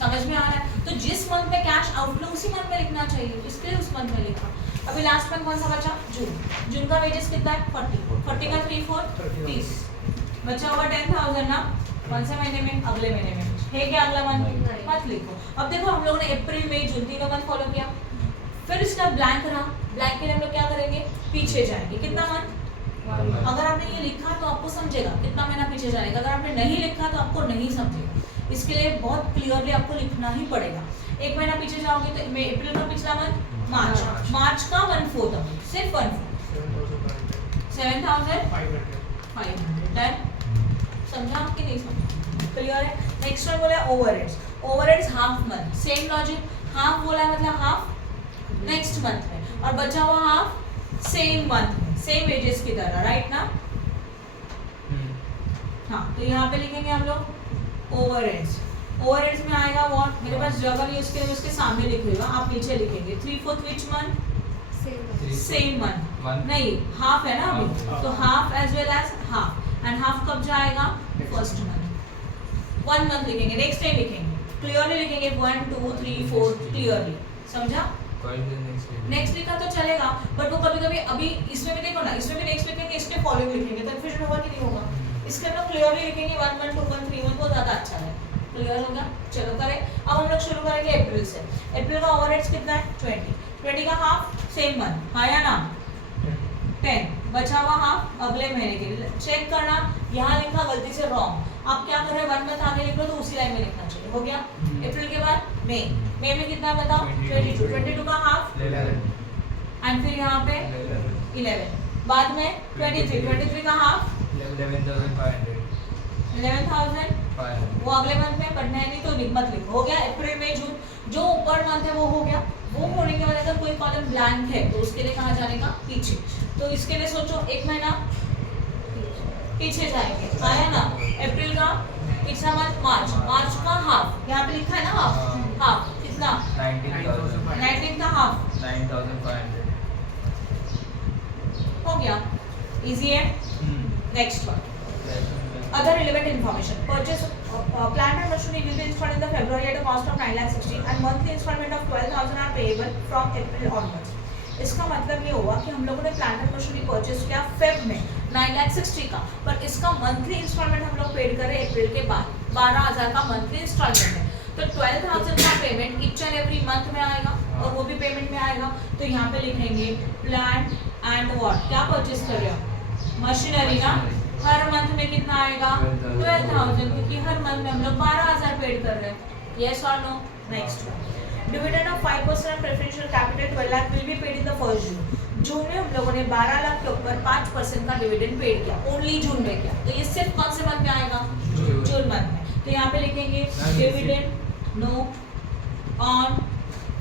समझ में आ रहा है? तो जिस मंथ में कैश आउटफ्लो उसी मंथ में लिखना चाहिए, इसलिए उस मंथ में लिखा। अभी लास्ट मंथ कौन सा बचा? जून। जून का वेजेस कितना है? 40 का 3/4 30, बचा हुआ 10,000 ना, कौन से महीने में? अगले महीने में। है क्या अगला मंथ? नहीं। मत लिखो। अब देखो हम लोगों ने अप्रैल मई जून तीनों मंथ फॉलो किया, फिर इसका ब्लैंक रहा, ब्लैंक के लिए हम लोग क्या करेंगे? पीछे जाएंगे। कितना मंथ? अगर आपने ये लिखा तो आपको समझेगा कितना महीना पीछे जाने का, अगर आपने नहीं लिखा तो आपको नहीं समझेगा। इसके लिए बहुत क्लियरली आपको लिखना ही पड़ेगा। 1 महीना पीछे जाओगे तो अप्रैल का पिछला मंथ मार्च, मार्च का 1/4 सिर्फ 1/4 7,500 डन। समझा कि नहीं समझा? क्लियर है? नेक्स्ट वन बोला overheads. Overheads half month, same logic, half बोला है मतलब हाफ नेक्स्ट मंथ में और बचा हुआ हाफ सेम मंथ में, सेम वेजेस की तरह, राइट ना? हाँ, तो यहाँ पे लिखेंगे हम लोग ओवरहेड्स। ओवरहेड्स में आएगा व्हाट? मेरे पास जगह नहीं उसके लिए, उसके सामने लिखेगा, आप नीचे लिखेंगे 3/4 विच मंथ? Same month. नहीं, हाफ है ना अभी, तो half as well as half, and half कब जाएगा? First month. 1 मंथ लिखेंगे, नेक्स्ट टाइम लिखेंगे, क्लियरली लिखेंगे 1 2 3 4 क्लियरली। समझा? नेक्स्ट लिखा तो चलेगा, बट वो कभी कभी अभी इसमें भी देखो ना, इसमें भी नेक्स्ट लिखेंगे, इसके फॉलोइंग लिखेंगे, कंफ्यूजन होगा कि नहीं होगा? इसके हम लोग क्लियरली लिखेंगे 1 1 2 1 3 1 बहुत ज्यादा अच्छा है। क्लियर हो गया? चलो करें। अब हम लोग शुरू करेंगे अप्रैल से। अप्रैल का ओवरहेड्स कितना है? 20 का हाफ सेम मंथ, हाँ या ना? 10 बचा हुआ हाफ अगले महीने के लिए। चेक करना, यहाँ लिखा गलती से रॉन्ग, आप क्या कर रहे हैं? 1 मंथ आगे लिख लो तो उसी लाइन में लिखना चाहिए। हो गया? अप्रैल के बाद मई, मई में कितना बताओ? 22 का हाफ, एंड फिर यहाँ पे 11, बाद में 23 का हाफ 11,500 वो अगले मंथ में पढ़ना है, नहीं तो मत लिखो। हो गया? अप्रैल मई जून, जो ऊपर मंथ है वो हो गया। वो होने के बाद अगर कोई कॉलम ब्लैंक है तो उसके लिए कहाँ जाने का? पीछे। तो इसके लिए सोचो 1 महीना पीछे जाएंगे, आया ना? अप्रैल का कितना मंथ? मार्च। मार्च का हाफ यहाँ पे लिखा है ना, हाफ। हाँ। हाफ कितना? 19,000 19 का हाफ 9,500 हो गया, इजी है। Next one, Lesson other relevant information. Purchase plant and machinery will be installed in the February at a cost of 9,60,000 and monthly installment of 12,000 are payable from April onwards. इसका मतलब ये हुआ कि हम लोगों ने प्लांट एंड मशीनरी परचेज किया Feb में 9,60,000 का, पर इसका मंथली इंस्टॉलमेंट हम लोग पेड करें अप्रैल के बाद 12,000 का मंथली इंस्टॉलमेंट है, तो 12,000 का payment each and every month में आएगा और वो भी पेमेंट में आएगा। तो यहाँ पे लिखेंगे प्लांट एंड व्हाट, क्या परचेज कर रहे हो? मशीनरी ना। हर मंथ में कितना आएगा? 12,000, क्योंकि हर मंथ में हम लोग 12,000 पेड कर रहे हैं। यस और no? Next dividend of 5% preferential capital 12 lakh will be paid in the first June. June में हम लोगों ने 12 लाख के ऊपर 5% का डिविडेंड पेड किया, ओनली जून में किया। तो ये सिर्फ कौन से मंथ में आएगा? जून मंथ में। तो यहाँ पे लिखेंगे dividend no on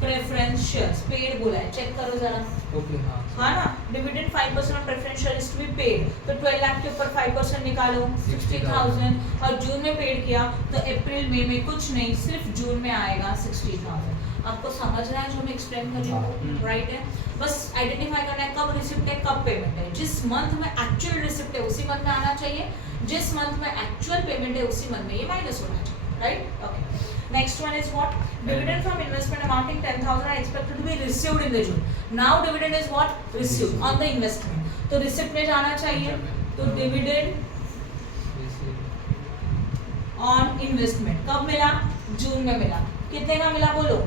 preference shares, paid बोला है, चेक करो जरा। ओके हाँ हाँ ना, dividend 5% of preference share is to be paid, तो 12 लाख के ऊपर 5% निकालो 60,000, और जून में पेड किया तो अप्रैल में कुछ नहीं, सिर्फ जून में आएगा 60,000। आपको समझ रहा है जो मैं एक्सप्लेन कर रही हूँ? राइट है। बस आइडेंटिफाई करना है कब रिसिप्ट है कब पेमेंट है। जिस मंथ में एक्चुअल रिसिप्ट है उसी मंथ में आना चाहिए, जिस मंथ में एक्चुअल पेमेंट है उसी मंथ में ये माइनस होना चाहिए। Right, okay. Next one is what? Dividend from investment amounting 10,000 are expected to be received in the June. Now dividend is what? Received on the investment. तो receipt में जाना चाहिए, तो dividend on investment कब मिला? जून में मिला। कितने का मिला बोलो?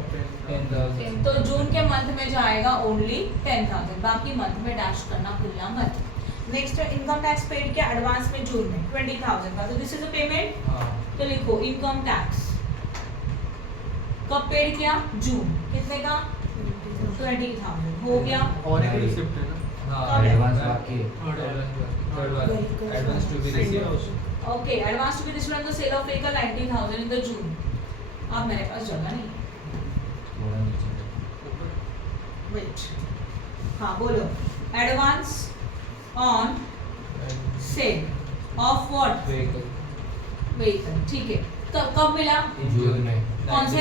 10,000 तो जून के मंथ में जाएगा ओनली 10,000, बाकी मंथ में डैश करना भूलना मत। नेक्स्ट है इनकम टैक्स पेड किया एडवांस में जून में 20,000 का, तो दिस इज अ पेमेंट। हाँ तो लिखो इनकम टैक्स कब पेड किया? जून। कितने का? 20,000 हो गया। और एक रिसिप्ट है ना, हाँ कब है? एडवांस बाकी है, थर्ड वाला advance to be received. Okay, advance to be received on the sale of vehicle 19,000 in the June. अब मेरे पास जगह नहीं, वेट, हाँ बोलो। Advance on sale of what? Vehicle, ठीक है। कब मिला? जून में। कौन से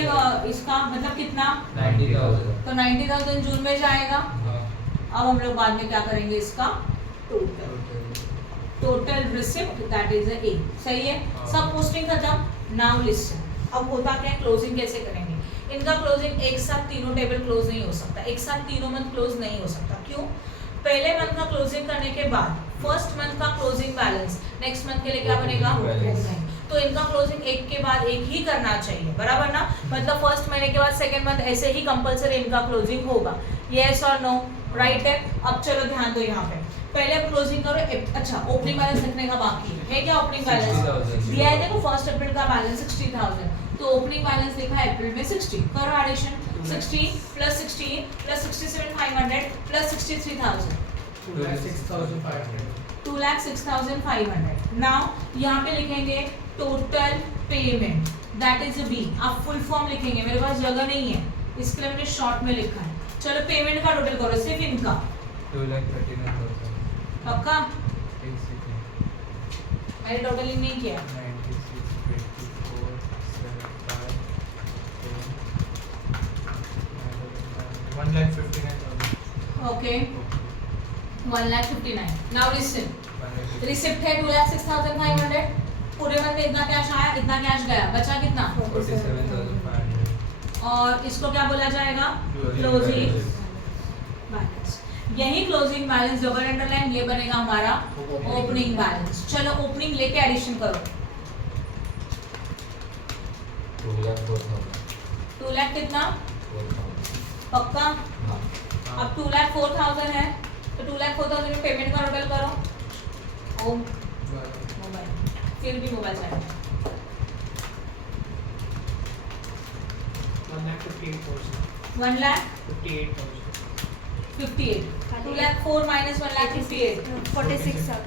इसका मतलब कितना? 90,000। तो 90,000 जून में जाएगा। हाँ अब हम लोग बाद में क्या करेंगे इसका total receipt, that is a. सही है, हाँ। सब पोस्टिंग खत्म। नाउ लिसन, अब होता क्या है, क्लोजिंग कैसे करेंगे। इनका क्लोजिंग एक साथ तीनों टेबल क्लोज नहीं हो सकता, एक साथ तीनों मंथ क्लोज नहीं हो सकता। क्यों? पहले मंथ का क्लोजिंग करने के बाद फर्स्ट मंथ का क्लोजिंग बैलेंस नेक्स्ट मंथ के लिए क्या बनेगा? Balance। तो इनका क्लोजिंग एक के बाद एक ही करना चाहिए, बराबर ना। मतलब फर्स्ट महीने के बाद सेकंड मंथ ऐसे ही कंपलसरी इनका क्लोजिंग होगा। यस और नो? राइट है। अब चलो ध्यान दो यहाँ पे, पहले अब क्लोजिंग करो। अच्छा, ओपनिंग बैलेंस लिखने का बाकी है क्या? ओपनिंग बैलेंस 60,000 दिया है, देखो फर्स्ट अप्रैल का बैलेंस 60,000, तो ओपनिंग बैलेंस लिखा है अप्रैल में 60। करो addition, 60 plus 16 plus 67,500 plus 63,000, 2,06,500। 2,06,500। Now यहाँ पे लिखेंगे total payment, that is B. आप फुल फॉर्म लिखेंगे, मेरे पास जगह नहीं है इसके लिए मैंने शॉर्ट में लिखा है। चलो पेमेंट का टोटल करो, सिर्फ इनका 2,39,000। पक्का? 86, मैंने टोटलिंग नहीं किया। 96, 24, 75, 1,59,000। ओके, 1,59,000। नाउ लिसन, 150, रिसिप्ट है 2,06,500, पूरे मंथ में इतना कैश आया, इतना कैश गया, बचा कितना? 47,500। और इसको क्या बोला जाएगा? Closing closing balance। बैलेंस। यही क्लोजिंग बैलेंस डबल अंडरलाइन, ये बनेगा हमारा ओपनिंग बैलेंस। चलो ओपनिंग लेके एडिशन करो। 2 लाख कितना? पक्का? अब 2,04,000 है, तो 2,04,000 में पेमेंट का टोटल करो। ओ मोबाइल, फिर भी मोबाइल चाहिए। 1,58,000। 1,58,000। 2,04,000 माइनस 1,58,000 46,000।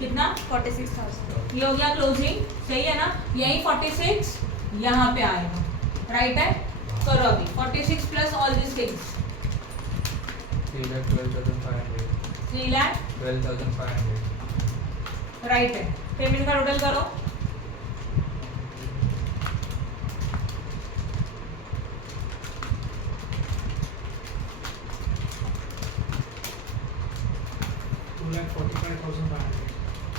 कितना? 46,000। ये हो गया क्लोजिंग, सही है ना। यही 46 यहाँ पे आएगा, राइट है। करो अभी 46 plus all this things 3,12,500। 3,12,500, right है। पेमेंट का टोटल करो 5,500.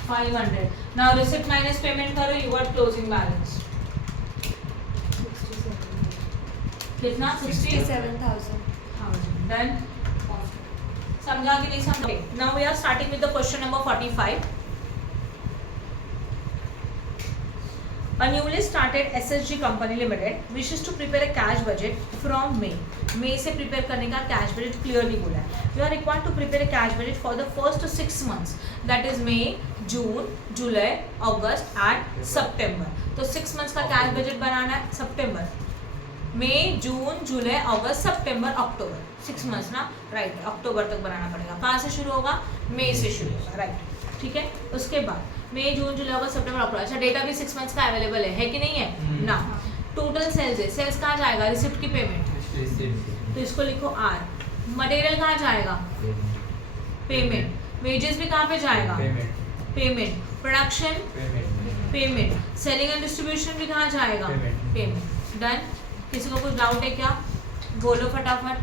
500. Now receipt minus payment करो, you got closing balance. 67,000. कितना? 67,000. Done. समझा कि नहीं समझा? Now we are starting with the question number 45. A newly started SSG company limited wishes to prepare a cash budget from May. May से prepare करने का cash budget clearly बोला है. You are required to prepare a cash budget for the first 6 months. That is May, June, July, August and September. तो 6 months का cash budget बनाना है September. मई, जून, जुलाई, अगस्त, सितंबर, अक्टूबर, 6 months ना, right. अक्टूबर तक बनाना पड़ेगा. कहाँ से शुरू होगा? मई से शुरू होगा, राइट. ठीक है. उसके बाद मई, जून, जुलाई, अगस्त, सितंबर, अक्टूबर. अच्छा, डेटा भी 6 मंथ्स का अवेलेबल है कि नहीं है ना? टोटल सेल्स है. सेल्स कहाँ जाएगा? रिसिप्ट की पेमेंट, तो इसको लिखो आर. मटेरियल कहाँ जाएगा? पेमेंट. वेजेस भी कहाँ पे जाएगा? Payment. Production, payment. Selling and distribution भी कहाँ जाएगा? पेमेंट. डन. किसी को कुछ डाउट है क्या? बोलो फटाफट,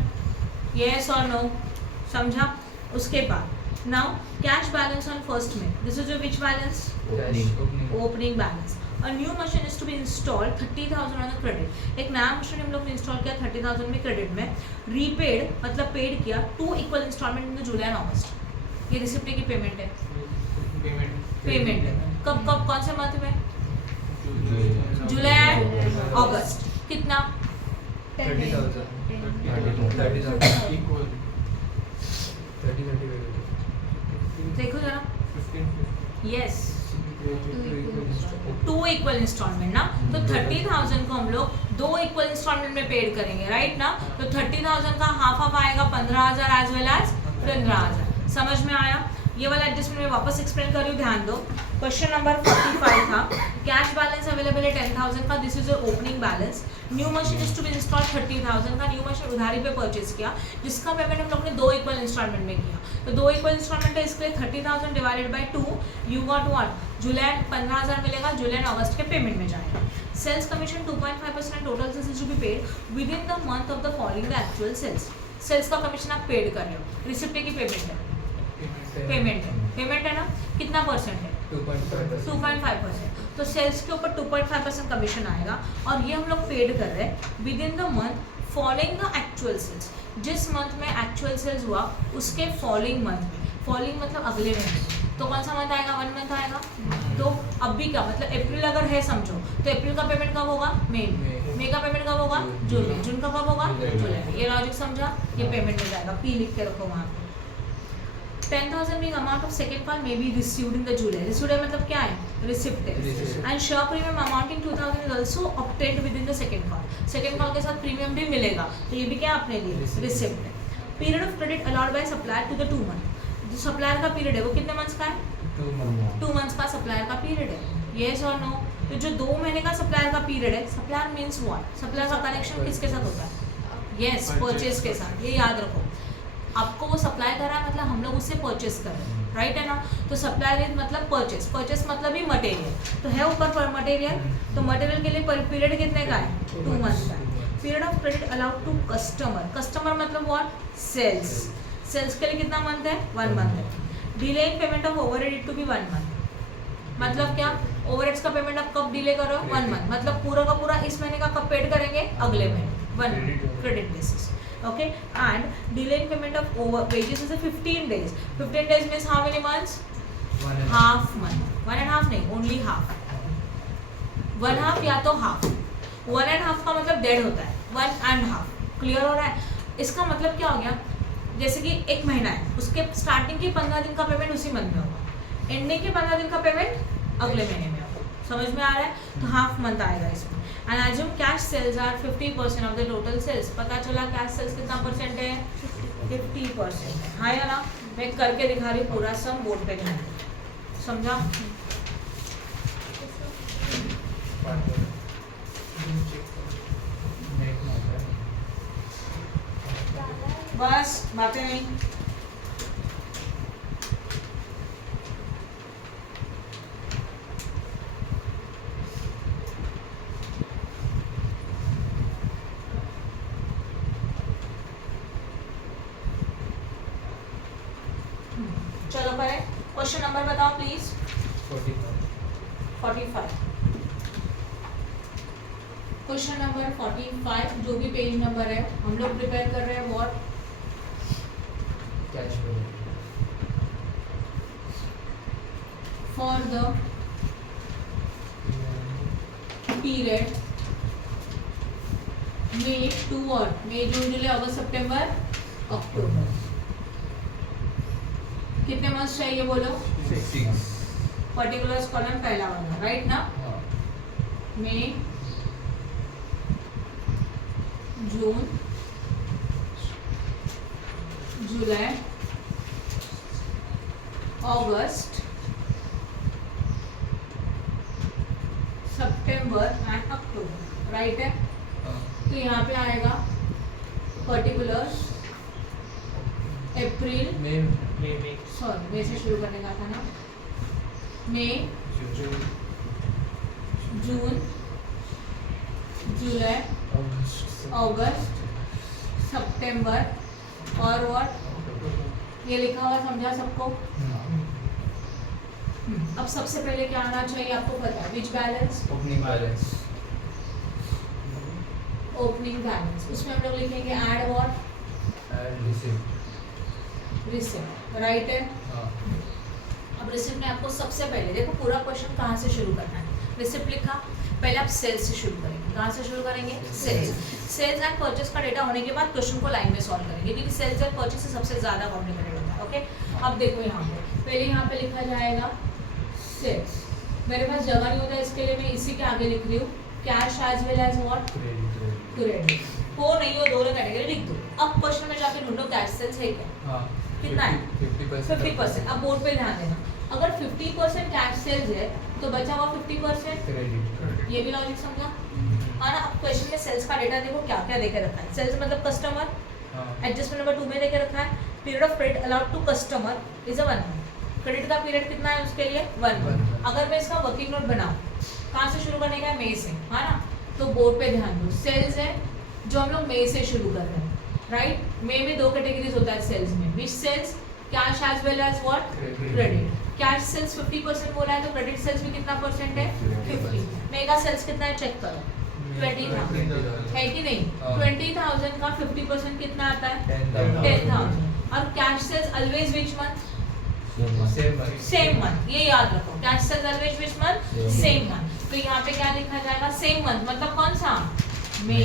यस और नो. समझा? उसके बाद now cash balance on first में. This is your which balance? Opening balance. A new machine is to be installed 30,000 on the credit. एक नया मशीन हम लोग ने इंस्टॉल किया 30,000 में क्रेडिट में. रीपेड मतलब पेड किया 2 equal installment in the July and August. ये रिसिप्ट की पेमेंट है. पेमेंट है कब कब कौन से मंथ में? जुलाई एंड अगस्त. कितना? 30,000. 10,000. Equal. 30,000. देखो जरा. 15,000. यस, 2 2 इक्वल इंस्टॉलमेंट ना. तो 30,000 को हम लोग 2 इक्वल इंस्टॉलमेंट में पेड करेंगे, राइट ना. तो 30,000 का हाफ आएगा 15,000 एज वेल एज 15,000. समझ में आया? ये वाला एडजस्टमेंट मैं वापस एक्सप्लेन कर रही हूँ, ध्यान दो. क्वेश्चन नंबर 45 था. कैश बैलेंस अवेलेबल है 10,000 का. This is your opening balance. New machine is to be install 30,000 का. न्यू मशीन उधारी पे परचेज किया, जिसका पेमेंट हम लोग ने 2 इक्वल इंस्टॉलमेंट में किया. तो 2 इक्वल इंस्टॉलमेंट है, इसके लिए 30,000 divided by 2. You got what? जुलाई 15,000 मिलेगा. जुलाई एंड अगस्त के पेमेंट में जाएगा. Sales commission 2.5% total sales to be paid within the month of the following the actual sales. Sales का कमीशन आप पेड कर रहे हो. रिसिप्ट की पेमेंट है. पेमेंट है. पेमेंट है ना. कितना परसेंट है? 2.5%. तो सेल्स के ऊपर 2.5% कमीशन आएगा. और ये हम लोग पेड कर रहे हैं within the month following the actual sales. जिस मंथ में एक्चुअल सेल्स हुआ उसके फॉलोइंग मंथ में. फॉलोइंग मतलब अगले महीने. तो कौन सा मंथ आएगा? 1 मंथ आएगा. तो अभी का मतलब अप्रैल अगर है समझो, तो अप्रैल का पेमेंट कब होगा? मई में. मई का पेमेंट कब होगा? जून में. जून का कब होगा? जुलाई में. ये लॉजिक समझा? ये पेमेंट में जाएगा. पी लिख के रखो वहाँ पे. 10,000 being amount of second call may be received in the July. Received है मतलब क्या है? Receipt है. And sure premium amounting 2,000 is also obtained within the second call. Second call के साथ प्रीमियम भी मिलेगा. तो ये भी क्या आपने लिए? Receipt है. Period of credit allowed by supplier to the 2 month. जो सप्लायर का पीरियड है वो कितने मंथ्स का है? 2 मंथ्स का सप्लायर का पीरियड है. येस और नो? तो जो 2 महीने का सप्लायर का पीरियड है, सप्लायर मीन्स व्हाट? सप्लायर का कनेक्शन किसके साथ होता है? यस, परचेज के साथ. ये याद रखो. आपको वो सप्लाई कर रहा है मतलब हम लोग उससे परचेस कर रहे हैं, राइट है ना. तो सप्लायर मतलब परचेस. परचेस मतलब ही मटेरियल. तो है ऊपर पर मटेरियल. तो मटेरियल के लिए पीरियड कितने का है? 2 मंथ का है. Period of credit allowed to customer. Customer मतलब व्हाट? सेल्स. सेल्स के लिए कितना मंथ है? 1 मंथ है. Delay in payment of overhead to be 1 month. मतलब क्या? ओवरहेड्स का पेमेंट आप कब डिले करो? 1 मंथ. मतलब पूरा का पूरा इस महीने का कब पेड करेंगे? अगले महीने. 1 month credit basis. Okay, and delay in payment of over wages is a 15 days. 15 days means how many months? Half month. 1.5 नहीं, only half. 1/2 या तो half. 1.5 का मतलब डेढ़ होता है. 1.5. क्लियर हो रहा है? इसका मतलब क्या हो गया? जैसे कि 1 महीना है, उसके स्टार्टिंग के 15 दिन का पेमेंट उसी मंथ में होगा, एंडिंग के 15 दिन का पेमेंट अगले महीने में होगा. समझ में आ रहा है? तो हाफ मंथ आएगा इसमें. And assume cash sales are 50% of the total sales. पता चला कैश सेल्स कितना परसेंट है? 50% है. हाँ या ना? मैं करके दिखा रही हूँ पूरा सम बोर्ड पे ध्यान. समझा? बस बातें नहीं. चलो करें. क्वेश्चन नंबर बताओ प्लीज। 45। क्वेश्चन नंबर 45, जो भी पेज नंबर है हम लोग प्रिपेयर कर रहे हैं what cash budget for the period May to और मई जून जुलाई अगस्त सितंबर अक्टूबर। कितने मंथ्स चाहिए बोलो? 6 पर्टिकुलर्स कॉलम पहला वाला राइट ना। मई जून जुलाई अगस्त सितंबर एंड अक्टूबर राइट है। तो यहाँ पे आएगा पर्टिकुलर्स अप्रैल मे सॉरी मई से शुरू करने का था ना। मई जून जुलाई अगस्त सितंबर और व्हाट ये लिखा हुआ समझा सबको। अब सबसे पहले क्या आना चाहिए आपको पता है विच balance opening balance opening balance. उसमें हम लोग लिखेंगे add what and received receipt right है। अब रिसिप्ट में आपको सबसे पहले देखो पूरा क्वेश्चन कहाँ से शुरू करना है। रिसिप्ट लिखा पहले आप सेल्स से शुरू करेंगे। कहाँ से शुरू करेंगे? सेल्स एंड परचेस का डेटा होने के बाद क्वेश्चन को लाइन में सॉल्व करेंगे क्योंकि सेल्स एंड परचेस से सबसे ज्यादा कॉम्प्लिकेटेड होता है। ओके अब देखो यहाँ पे पहले यहाँ पे लिखा जाएगा सेल्स। मेरे पास जगह नहीं होता इसके लिए मैं इसी के आगे लिख रही हूँ cash as well as what credit. हो नहीं हो दोनों कैटेगरी लिख दो। अब क्वेश्चन में जाके ढूंढो कैश सेल्स है क्या कितना है 50%। अब बोर्ड पे ध्यान देना अगर 50% कैश सेल्स है तो बचा हुआ 50% क्रेडिट ये भी लॉजिक समझा हाँ ना। अब क्वेश्चन में सेल्स का डेटा देखो क्या क्या देके रखा है। सेल्स मतलब कस्टमर एडजस्टमेंट नंबर 2 में देके रखा है period of credit allowed to customer is a 1 month. Credit का पीरियड कितना है उसके लिए 1 मंथ। अगर मैं इसका वर्किंग नोट बनाऊं कहाँ से शुरू करने का है? मई से हाँ ना। तो बोर्ड पे ध्यान दो सेल्स है जो हम लोग मई से शुरू कर रहे हैं राइट। मई में 2 कैटेगरीज होता है सेल्स में which sales cash as well as what credit. Cash sales 50% बोला है तो क्रेडिट सेल्स भी कितना परसेंट है 50। मेगा सेल्स कितना है चेक करो 20,000 है कि नहीं। 20,000 का 50% कितना आता है 10,000। और cash sales always which month same month. ये याद रखो cash sales always which month same month. तो यहाँ पे क्या लिखा जाएगा सेम मंथ मतलब कौन सा मई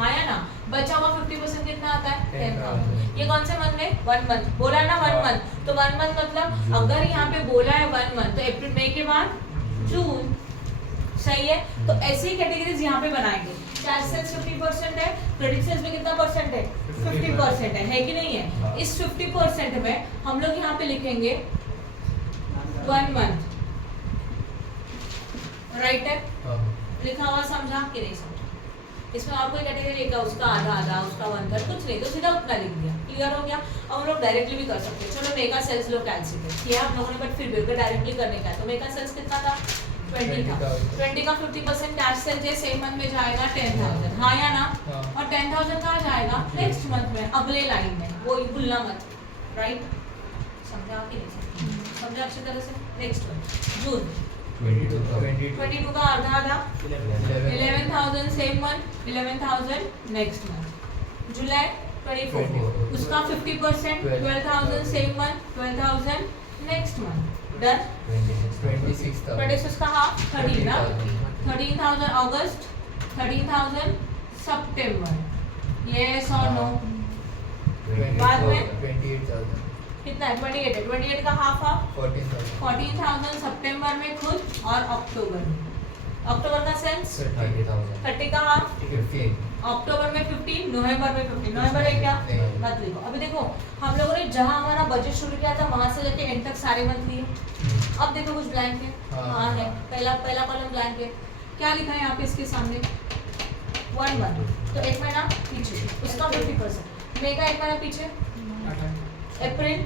आया ना। बचा हुआ 50% कितना आता है 10,000। ये कौन से मंथ में 1 मंथ बोला है ना 1 मंथ। तो 1 मंथ मतलब अगर यहाँ पे बोला है 1 मंथ तो अप्रैल मई के बाद जून सही है। तो ऐसी कैटेगरीज यहाँ पे बनाएंगे। कैश सेल्स 50% है क्रेडिट सेल्स में कितना परसेंट है 50% है कि नहीं है। इस 50% में हम लोग यहाँ पे लिखेंगे 1 मंथ राइट है। लिखा हुआ समझा कि नहीं समझा? इसमें और कोई कैटेगरी लेगा उसका आधा आधा उसका 1/3 कुछ नहीं तो सीधा उतना लिख दिया। क्लियर हो गया। अब हम लोग डायरेक्टली भी कर सकते हैं। चलो मेगा सेल्स लोग कैलकुलेट किया आप लोगों ने बट फिर भी डायरेक्टली करने का है। तो मेगा सेल्स कितना था 20 था। 20 का 50% कैश सेल्स है सेम मंथ में जाएगा 10,000 हाँ या ना। और 10,000 कहाँ जाएगा नेक्स्ट मंथ में अगले लाइन में वो भूलना मत राइट। समझा कि नहीं समझा अच्छी तरह से। नेक्स्ट मंथ जून 22 का आधा आधा 11,000 सेम मंथ 11,000 नेक्स्ट मंथ। जुलाई 24 उसका 50% 12,000 same month 12,000 next month done. 26 का हाफ 13 ना 13,000 अगस्त 13,000 सितंबर यस और नो। बाद में 28,000 कितना है 28 है 28 का हाफ हाफ 14,000 सितंबर में खुद और अक्टूबर में। अक्टूबर का सेंस 30,000 30 का हाफ 15 अक्टूबर में 15 नवंबर में 15 नवंबर है क्या मत लिखो। अभी देखो हम लोगों ने जहां हमारा बजट शुरू किया था वहां से लेके एंड तक सारे मंथ लिए। अब देखो कुछ ब्लैंक है हाँ है पहला कॉलम ब्लैंक है। क्या लिखा है यहाँ पे इसके सामने 1 मंथ तो 1 महीना पीछे उसका 50%। मई का 1 महीना पीछे अप्रैल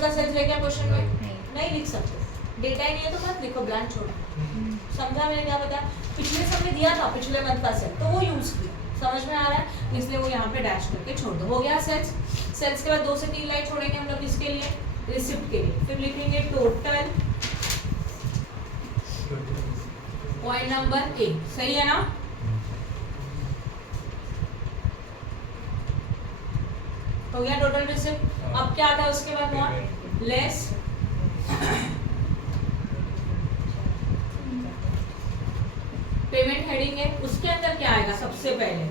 का सेल्स लेके क्वेश्चन में नहीं लिख सकते। डेटा ही नहीं है तो मत लिखो ब्लैंक छोड़ो। समझा मैंने क्या बताया? पिछले समय दिया था पिछले मंथ का सेल तो वो यूज किया समझ में आ रहा है इसलिए वो यहाँ पे डैश करके छोड़ दो। हो गया सेल्स। सेल्स के बाद 2 से 3 लाइन छोड़ेंगे हम लोग इसके लिए रिसिप्ट के लिए। फिर लिखेंगे टोटल पॉइंट नंबर ए, सही है ना? हो गया टोटल रिसिप्ट। अब क्या आता है उसके बाद वहाँ लेस पेमेंट हेडिंग है, उसके अंदर क्या आएगा सबसे पहले?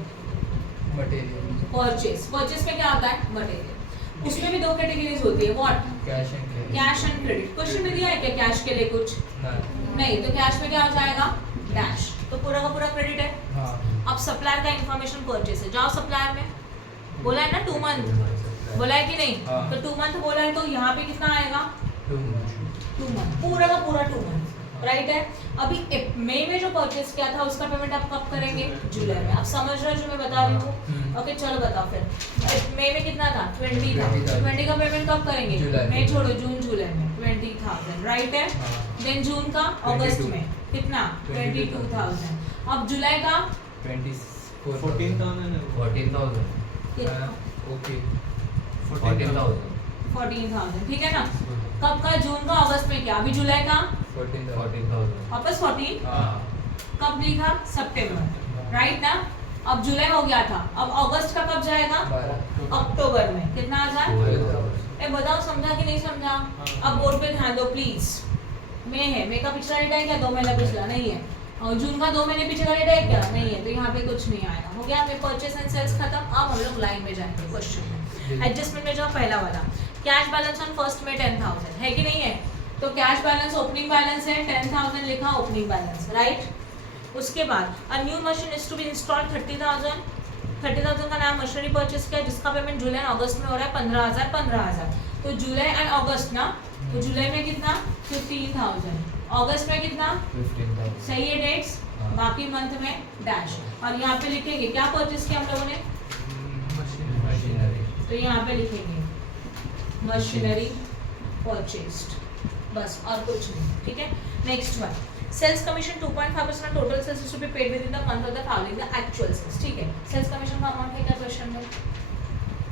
Material, purchase. परचेस में क्या आता है? मटेरियल। उसमें भी दो कैटेगरीज होती है, what? Cash and credit. Cash and credit. Question में दिया है क्या कैश के लिए कुछ? नहीं, तो कैश में क्या हो जाएगा? डैश। तो पूरा का पूरा क्रेडिट है। हाँ, अब सप्लायर का इंफॉर्मेशन परचेस है, जाओ सप्लायर में, बोला है ना 2 मंथ, बोला है कि नहीं? हाँ। तो 2 मंथ बोला है, तो यहाँ पे कितना आएगा? 2 months। 2 मंथ, पूरा का पूरा 2 मंथ, राइट है। अभी मई में जो परचेस किया था उसका पेमेंट आप कब करेंगे? जुलाई में। आप समझ रहे हो जो मैं बता रही हूँ? ओके, चलो बताओ फिर। मई में कितना था? 20 था। 20 का पेमेंट कब करेंगे? जुलाई। मई छोड़ो, जून जुलाई में 20,000, राइट है। देन जून का अगस्त 22 में कितना? 22,000। अब जुलाई का 14,000। कितना? ओके, 14,000, ठीक है ना? कब का? जून का अगस्त में क्या? अभी जुलाई का 14,000। वापस 14। हाँ, कब लिखा? सितंबर, राइट ना? अब जुलाई हो गया था, अब अगस्त का कब जाएगा? 12। अक्टूबर में कितना आ जाए? 12,000। ए बताओ, समझा कि नहीं समझा? अब बोर्ड पे ध्यान दो प्लीज। मई है, मई का पिछला डेट है क्या? 2 महीना पिछला नहीं है। और जून का 2 महीने पीछे का डेट है क्या? नहीं है, तो यहाँ पे कुछ नहीं आएगा। हो गया हमें परचेस एंड सेल्स खत्म। अब हम लोग लाइन में जाएंगे क्वेश्चन में। एडजस्टमेंट में जो पहला वाला कैश बैलेंस ऑन फर्स्ट में 10,000 है कि नहीं है? तो कैश बैलेंस ओपनिंग बैलेंस है, 10,000 लिखा ओपनिंग बैलेंस, राइट। उसके बाद a new machine is to be installed 30,000 का नया मशीनरी परचेस किया जिसका पेमेंट जुलाई और अगस्त में हो रहा है 15,000। तो जुलाई एंड अगस्त ना, तो जुलाई में कितना? 15,000। अगस्त में कितना? 15,000। सही है डेट्स। हाँ। बाकी मंथ में डैश। और यहाँ पे लिखेंगे क्या परचेस किया हम लोगों ने? मशीनरी। तो यहाँ पे लिखेंगे मशीनरी परचेस्ड, बस और कुछ नहीं, ठीक है। Next one, sales commission 2.5% total sales to be paid within the month of the following the actual sales, ठीक है। सेल्स कमीशन का अमाउंट है क्या क्वेश्चन में?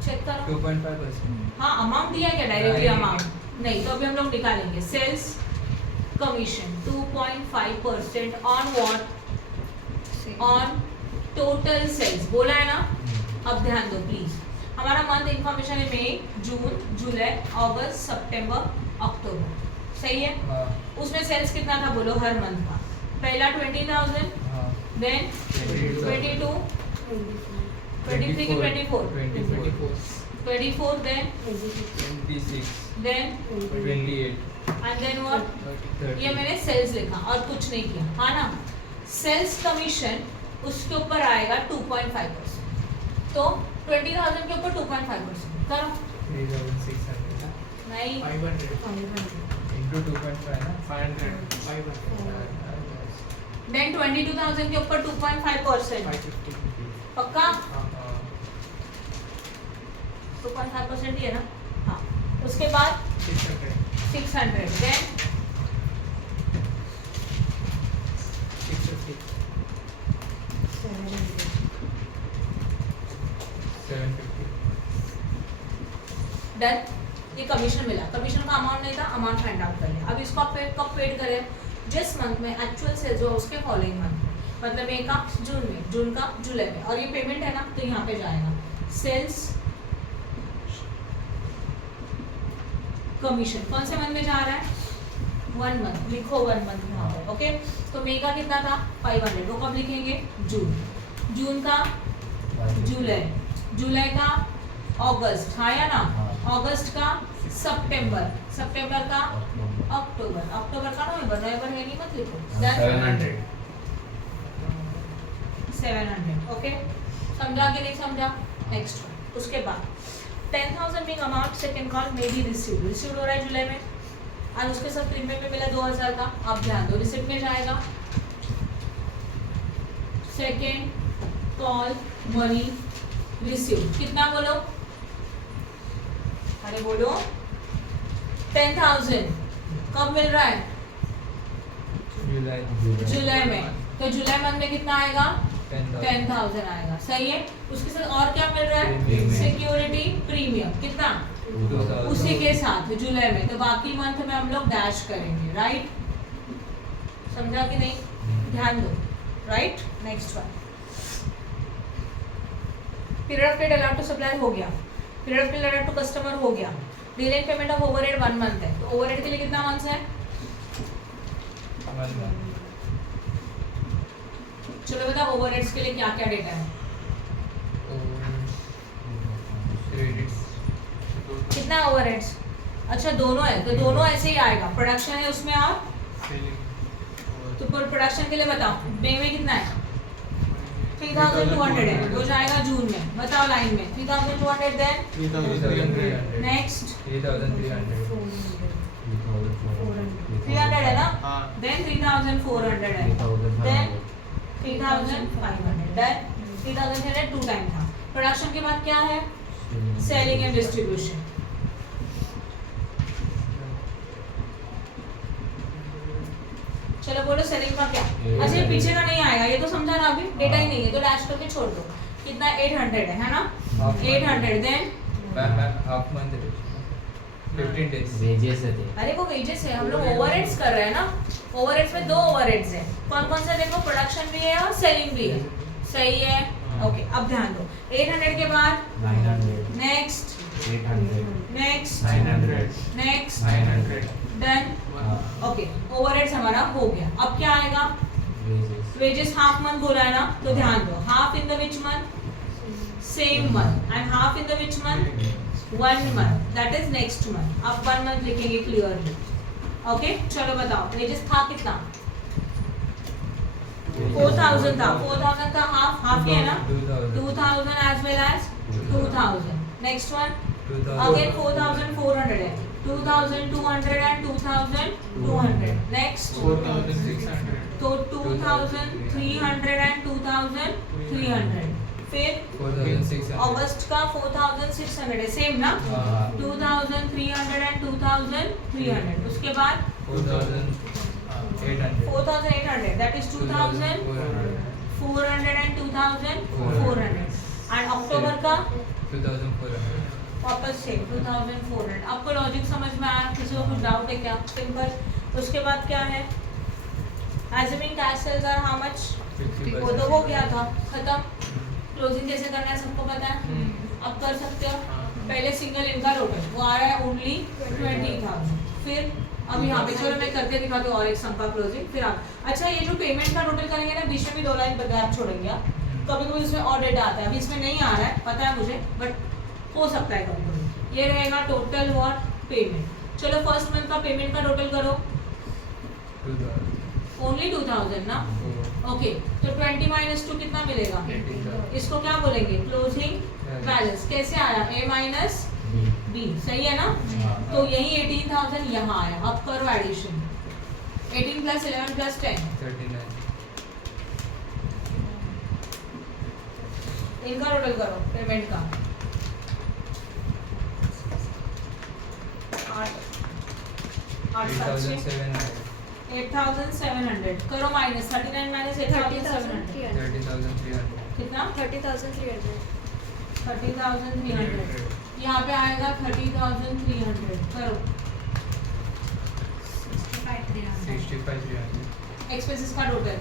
चेक करो। 2.5%। हाँ, अमाउंट दिया है क्या? डायरेक्टली नहीं। अमाउंट नहीं, तो अभी हम लोग निकालेंगे। Sales commission 2.5% on what? On total sales, बोला है ना? अब ध्यान दो प्लीज। हमारा मंथ इंफॉर्मेशन है मई, जून, जुलाई, अगस्त, सितंबर, अक्टूबर, सही है। हाँ, उसमें सेल्स कितना था बोलो हर मंथ का? पहला 20,000, हाँ। देन 22, 23 की 24, 24, then 26, then 28, and then what? 30। ये मैंने सेल्स लिखा और कुछ नहीं किया, हाँ ना। सेल्स कमीशन उसके ऊपर आएगा 2.5%, तो 20,000 के ऊपर 2.5% करो। 3,600 नहीं, 500 into 2.5 ना? 500 500 देन 22,000 के ऊपर 2.5%, 550 पक्का? हाँ, 2.5% ही है ना? हाँ। उसके बाद 600 600, देन 650 750। डन। ये कमीशन मिला, कमीशन का अमाउंट नहीं था, अमाउंट फाइंड आउट कर लिया। अब इसको आप कब पेड करें? जिस मंथ में एक्चुअल सेल्स हुआ उसके फॉलोइंग मंथ में, मतलब मई का जून में, जून का जुलाई में, और ये पेमेंट है ना तो यहाँ पे जाएगा सेल्स कमीशन। कौन से मंथ में जा रहा है? 1 मंथ, लिखो 1 मंथ यहाँ पर, ओके। तो मई का कितना था? 500, वो कब लिखेंगे? जून, जून का जुलाई, जुलाई का अगस्त, हाँ या ना? अगस्त का सितंबर, सितंबर का अक्टूबर, अक्टूबर का नवंबर, नवंबर है नहीं मत लिखो। 700। 700, ओके। समझा कि नहीं समझा? नेक्स्ट वन, उसके बाद 10,000 Bing amount second call may be received, received हो रहा है जुलाई में और उसके साथ प्रीमियम में मिला 2,000 का। आप ध्यान दो, रिसिप्ट में जाएगा सेकंड कॉल मनी रिसीव्ड, कितना बोलो? अरे बोलो। 10,000 कब मिल रहा है? जुलाई में, तो जुलाई मंथ में कितना आएगा? 10,000 आएगा, सही है। उसके साथ और क्या मिल रहा है? Premium। सिक्योरिटी प्रीमियम, कितना? 2,000। उसी उसी के साथ जुलाई में, तो बाकी मंथ में हम लोग डैश करेंगे, राइट? समझा कि नहीं? ध्यान दो, right? Next one, period of paid allowed to supplier हो गया, period of paid allowed to customer हो गया, delay in payment of overhead 1 month है, तो ओवरहेड के लिए कितना मंथ्स है? 1 month. चलो बताओ ओवरहेड्स के लिए क्या क्या डेटा है? Credits. कितना है ओवरहेड्स? अच्छा दोनों है, तो दोनों ऐसे ही आएगा, प्रोडक्शन है उसमें और तो प्रोडक्शन के लिए बताओ मई में कितना है? 3200 है, वो जाएगा जून में, बताओ लाइन में 3200, देन 3,300. नेक्स्ट 3,300. 300 है ना, हाँ. देन 3400 है, देन 3500, देन 3300 टू टाइम था। प्रोडक्शन के बाद क्या है? Selling and distribution. चलो बोलो सेलिंग का क्या? अच्छा ये पीछे का नहीं आएगा, ये तो समझा ना, अभी डेटा ही नहीं है तो डैश करके छोड़ दो। कितना? 800 है ना, 800, than half month 15 days. Wages है अरे वो वेजेस है, हम लोग ओवरहेड्स कर रहे हैं ना, ओवरहेड्स में 2 ओवरहेड्स है, कौन कौन सा देखो, प्रोडक्शन भी है और सेलिंग भी है, सही है? ओके, अब ध्यान दो, 800 के बाद 900 next 800 next 900 next 900. Done. Okay, overheads हमारा हो गया। अब क्या आएगा? वेजेस वेजेस हाफ मंथ बोला है ना, तो ध्यान दो, half in the which month? Same month, and half in the which month? 1 month, that is next month. अब 1 month लिखेंगे क्लियरली। ओके, चलो बताओ वेजेस था कितना? 4000 था, 4000 का हाफ, हाफ ही है ना, 2000 as well as 2000। Next one again 4400 है, 2200 एंड 2200। नेक्स्ट 4600 तो 2300 एंड 2300, फिर 4,600. अगस्त का 4600 है, सेम ना, हाँ. 2300 एंड 2300। उसके बाद 4,800. 4800, that is 2400 and 2400। And October का 2,400. वापस से 2400। आपको लॉजिक समझ में आया? किसी को कुछ डाउट है क्या? सिंपल। उसके बाद क्या है? Assuming cash sales are how much? 50%. वो तो हो गया था, खत्म। क्लोजिंग कैसे करना है सबको पता है, अब कर सकते हो। पहले सिंगल इनका टोटल वो आ रहा है ओनली 20,000। फिर अब यहाँ पे चलो मैं करके दिखाती हूँ और एक सम का क्लोजिंग, फिर आप अच्छा ये जो पेमेंट का टोटल करेंगे ना, बीच में भी 2 लाइन गैप छोड़ेंगे आप। कभी कभी इसमें और डेटा आता है, अभी इसमें नहीं आ रहा है पता है मुझे, बट हो सकता है कभी कभी। ये रहेगा टोटल व्हाट? पेमेंट। चलो फर्स्ट मंथ का पेमेंट का टोटल करो, 2,000. ओनली 2000 ना, ओके। तो 20 माइनस 2 कितना मिलेगा? 18,000. इसको क्या बोलेंगे? Closing balance. कैसे आया? A माइनस B, सही है ना? तो यही 18,000 यहाँ आया। अब करो एडिशन, 18 प्लस 11 प्लस 10, 39. इनका टोटल करो पेमेंट का। 8,700. 8,700 करो माइनस 39 माइनस 8,700 30,300. कितना? 30,300 30,300। यहाँ पे आएगा 30,300। करो 65,300. एक्सपेंसेस का टोटल।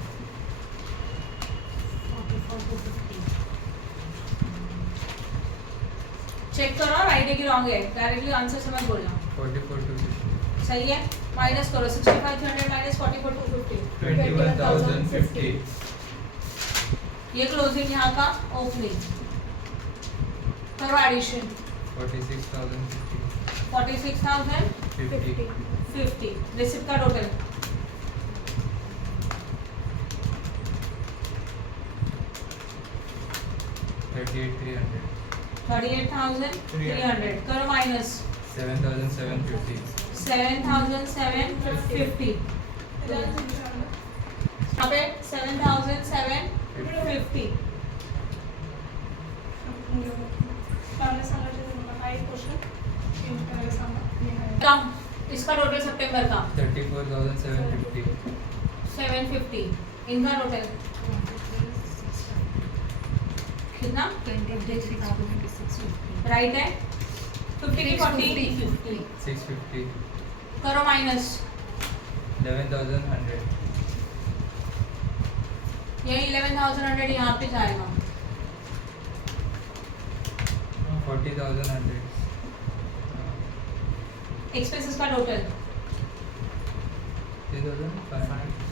चेक करो राइट है कि रॉन्ग है, डायरेक्टली आंसर समझ बोलना। 44,250. सही है, माइनस करो 65,300 माइनस 44,250, 21,050. ये क्लोजिंग यहाँ का ओपनिंग। करो एडिशन, 46,050. 46,050 रिसिप्ट का टोटल। $38,300. 38,300 करो माइनस 7,750. 7,750 यहाँ पे 7,750। कम इसका टोटल सितंबर का 34,750. 750। इनका टोटल कितना? राइट है। 50 की 40 650 करो माइनस 11,100 यही 11,100 यहाँ पे जाएगा 40,100 एक्सपेंसेस का टोटल 3,500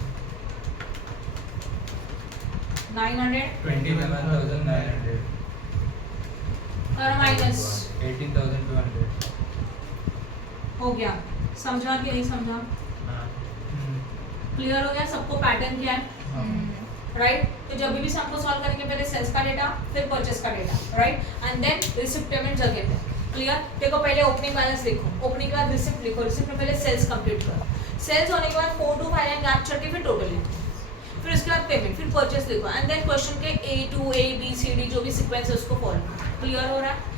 900 27,900 करो माइनस 18,200 हो गया समझा कि नहीं समझा क्लियर हो गया सबको पैटर्न क्या है राइट तो जब भी सम को सॉल्व करेंगे पहले सेल्स का डेटा फिर परचेस का data right and then receipt payment जगह पे क्लियर देखो पहले ओपनिंग बैलेंस लिखो ओपनिंग के बाद रिसिप्ट लिखो रिसिप्ट में पहले सेल्स कंप्लीट करो सेल्स होने के बाद 4 to 5 गैप छोड़ के फिर टोटल लिखो फिर उसके बाद पेमेंट फिर परचेस लिखो एंड देन क्वेश्चन के A to A B C D जो भी सीक्वेंस है उसको फॉलो क्लियर हो रहा है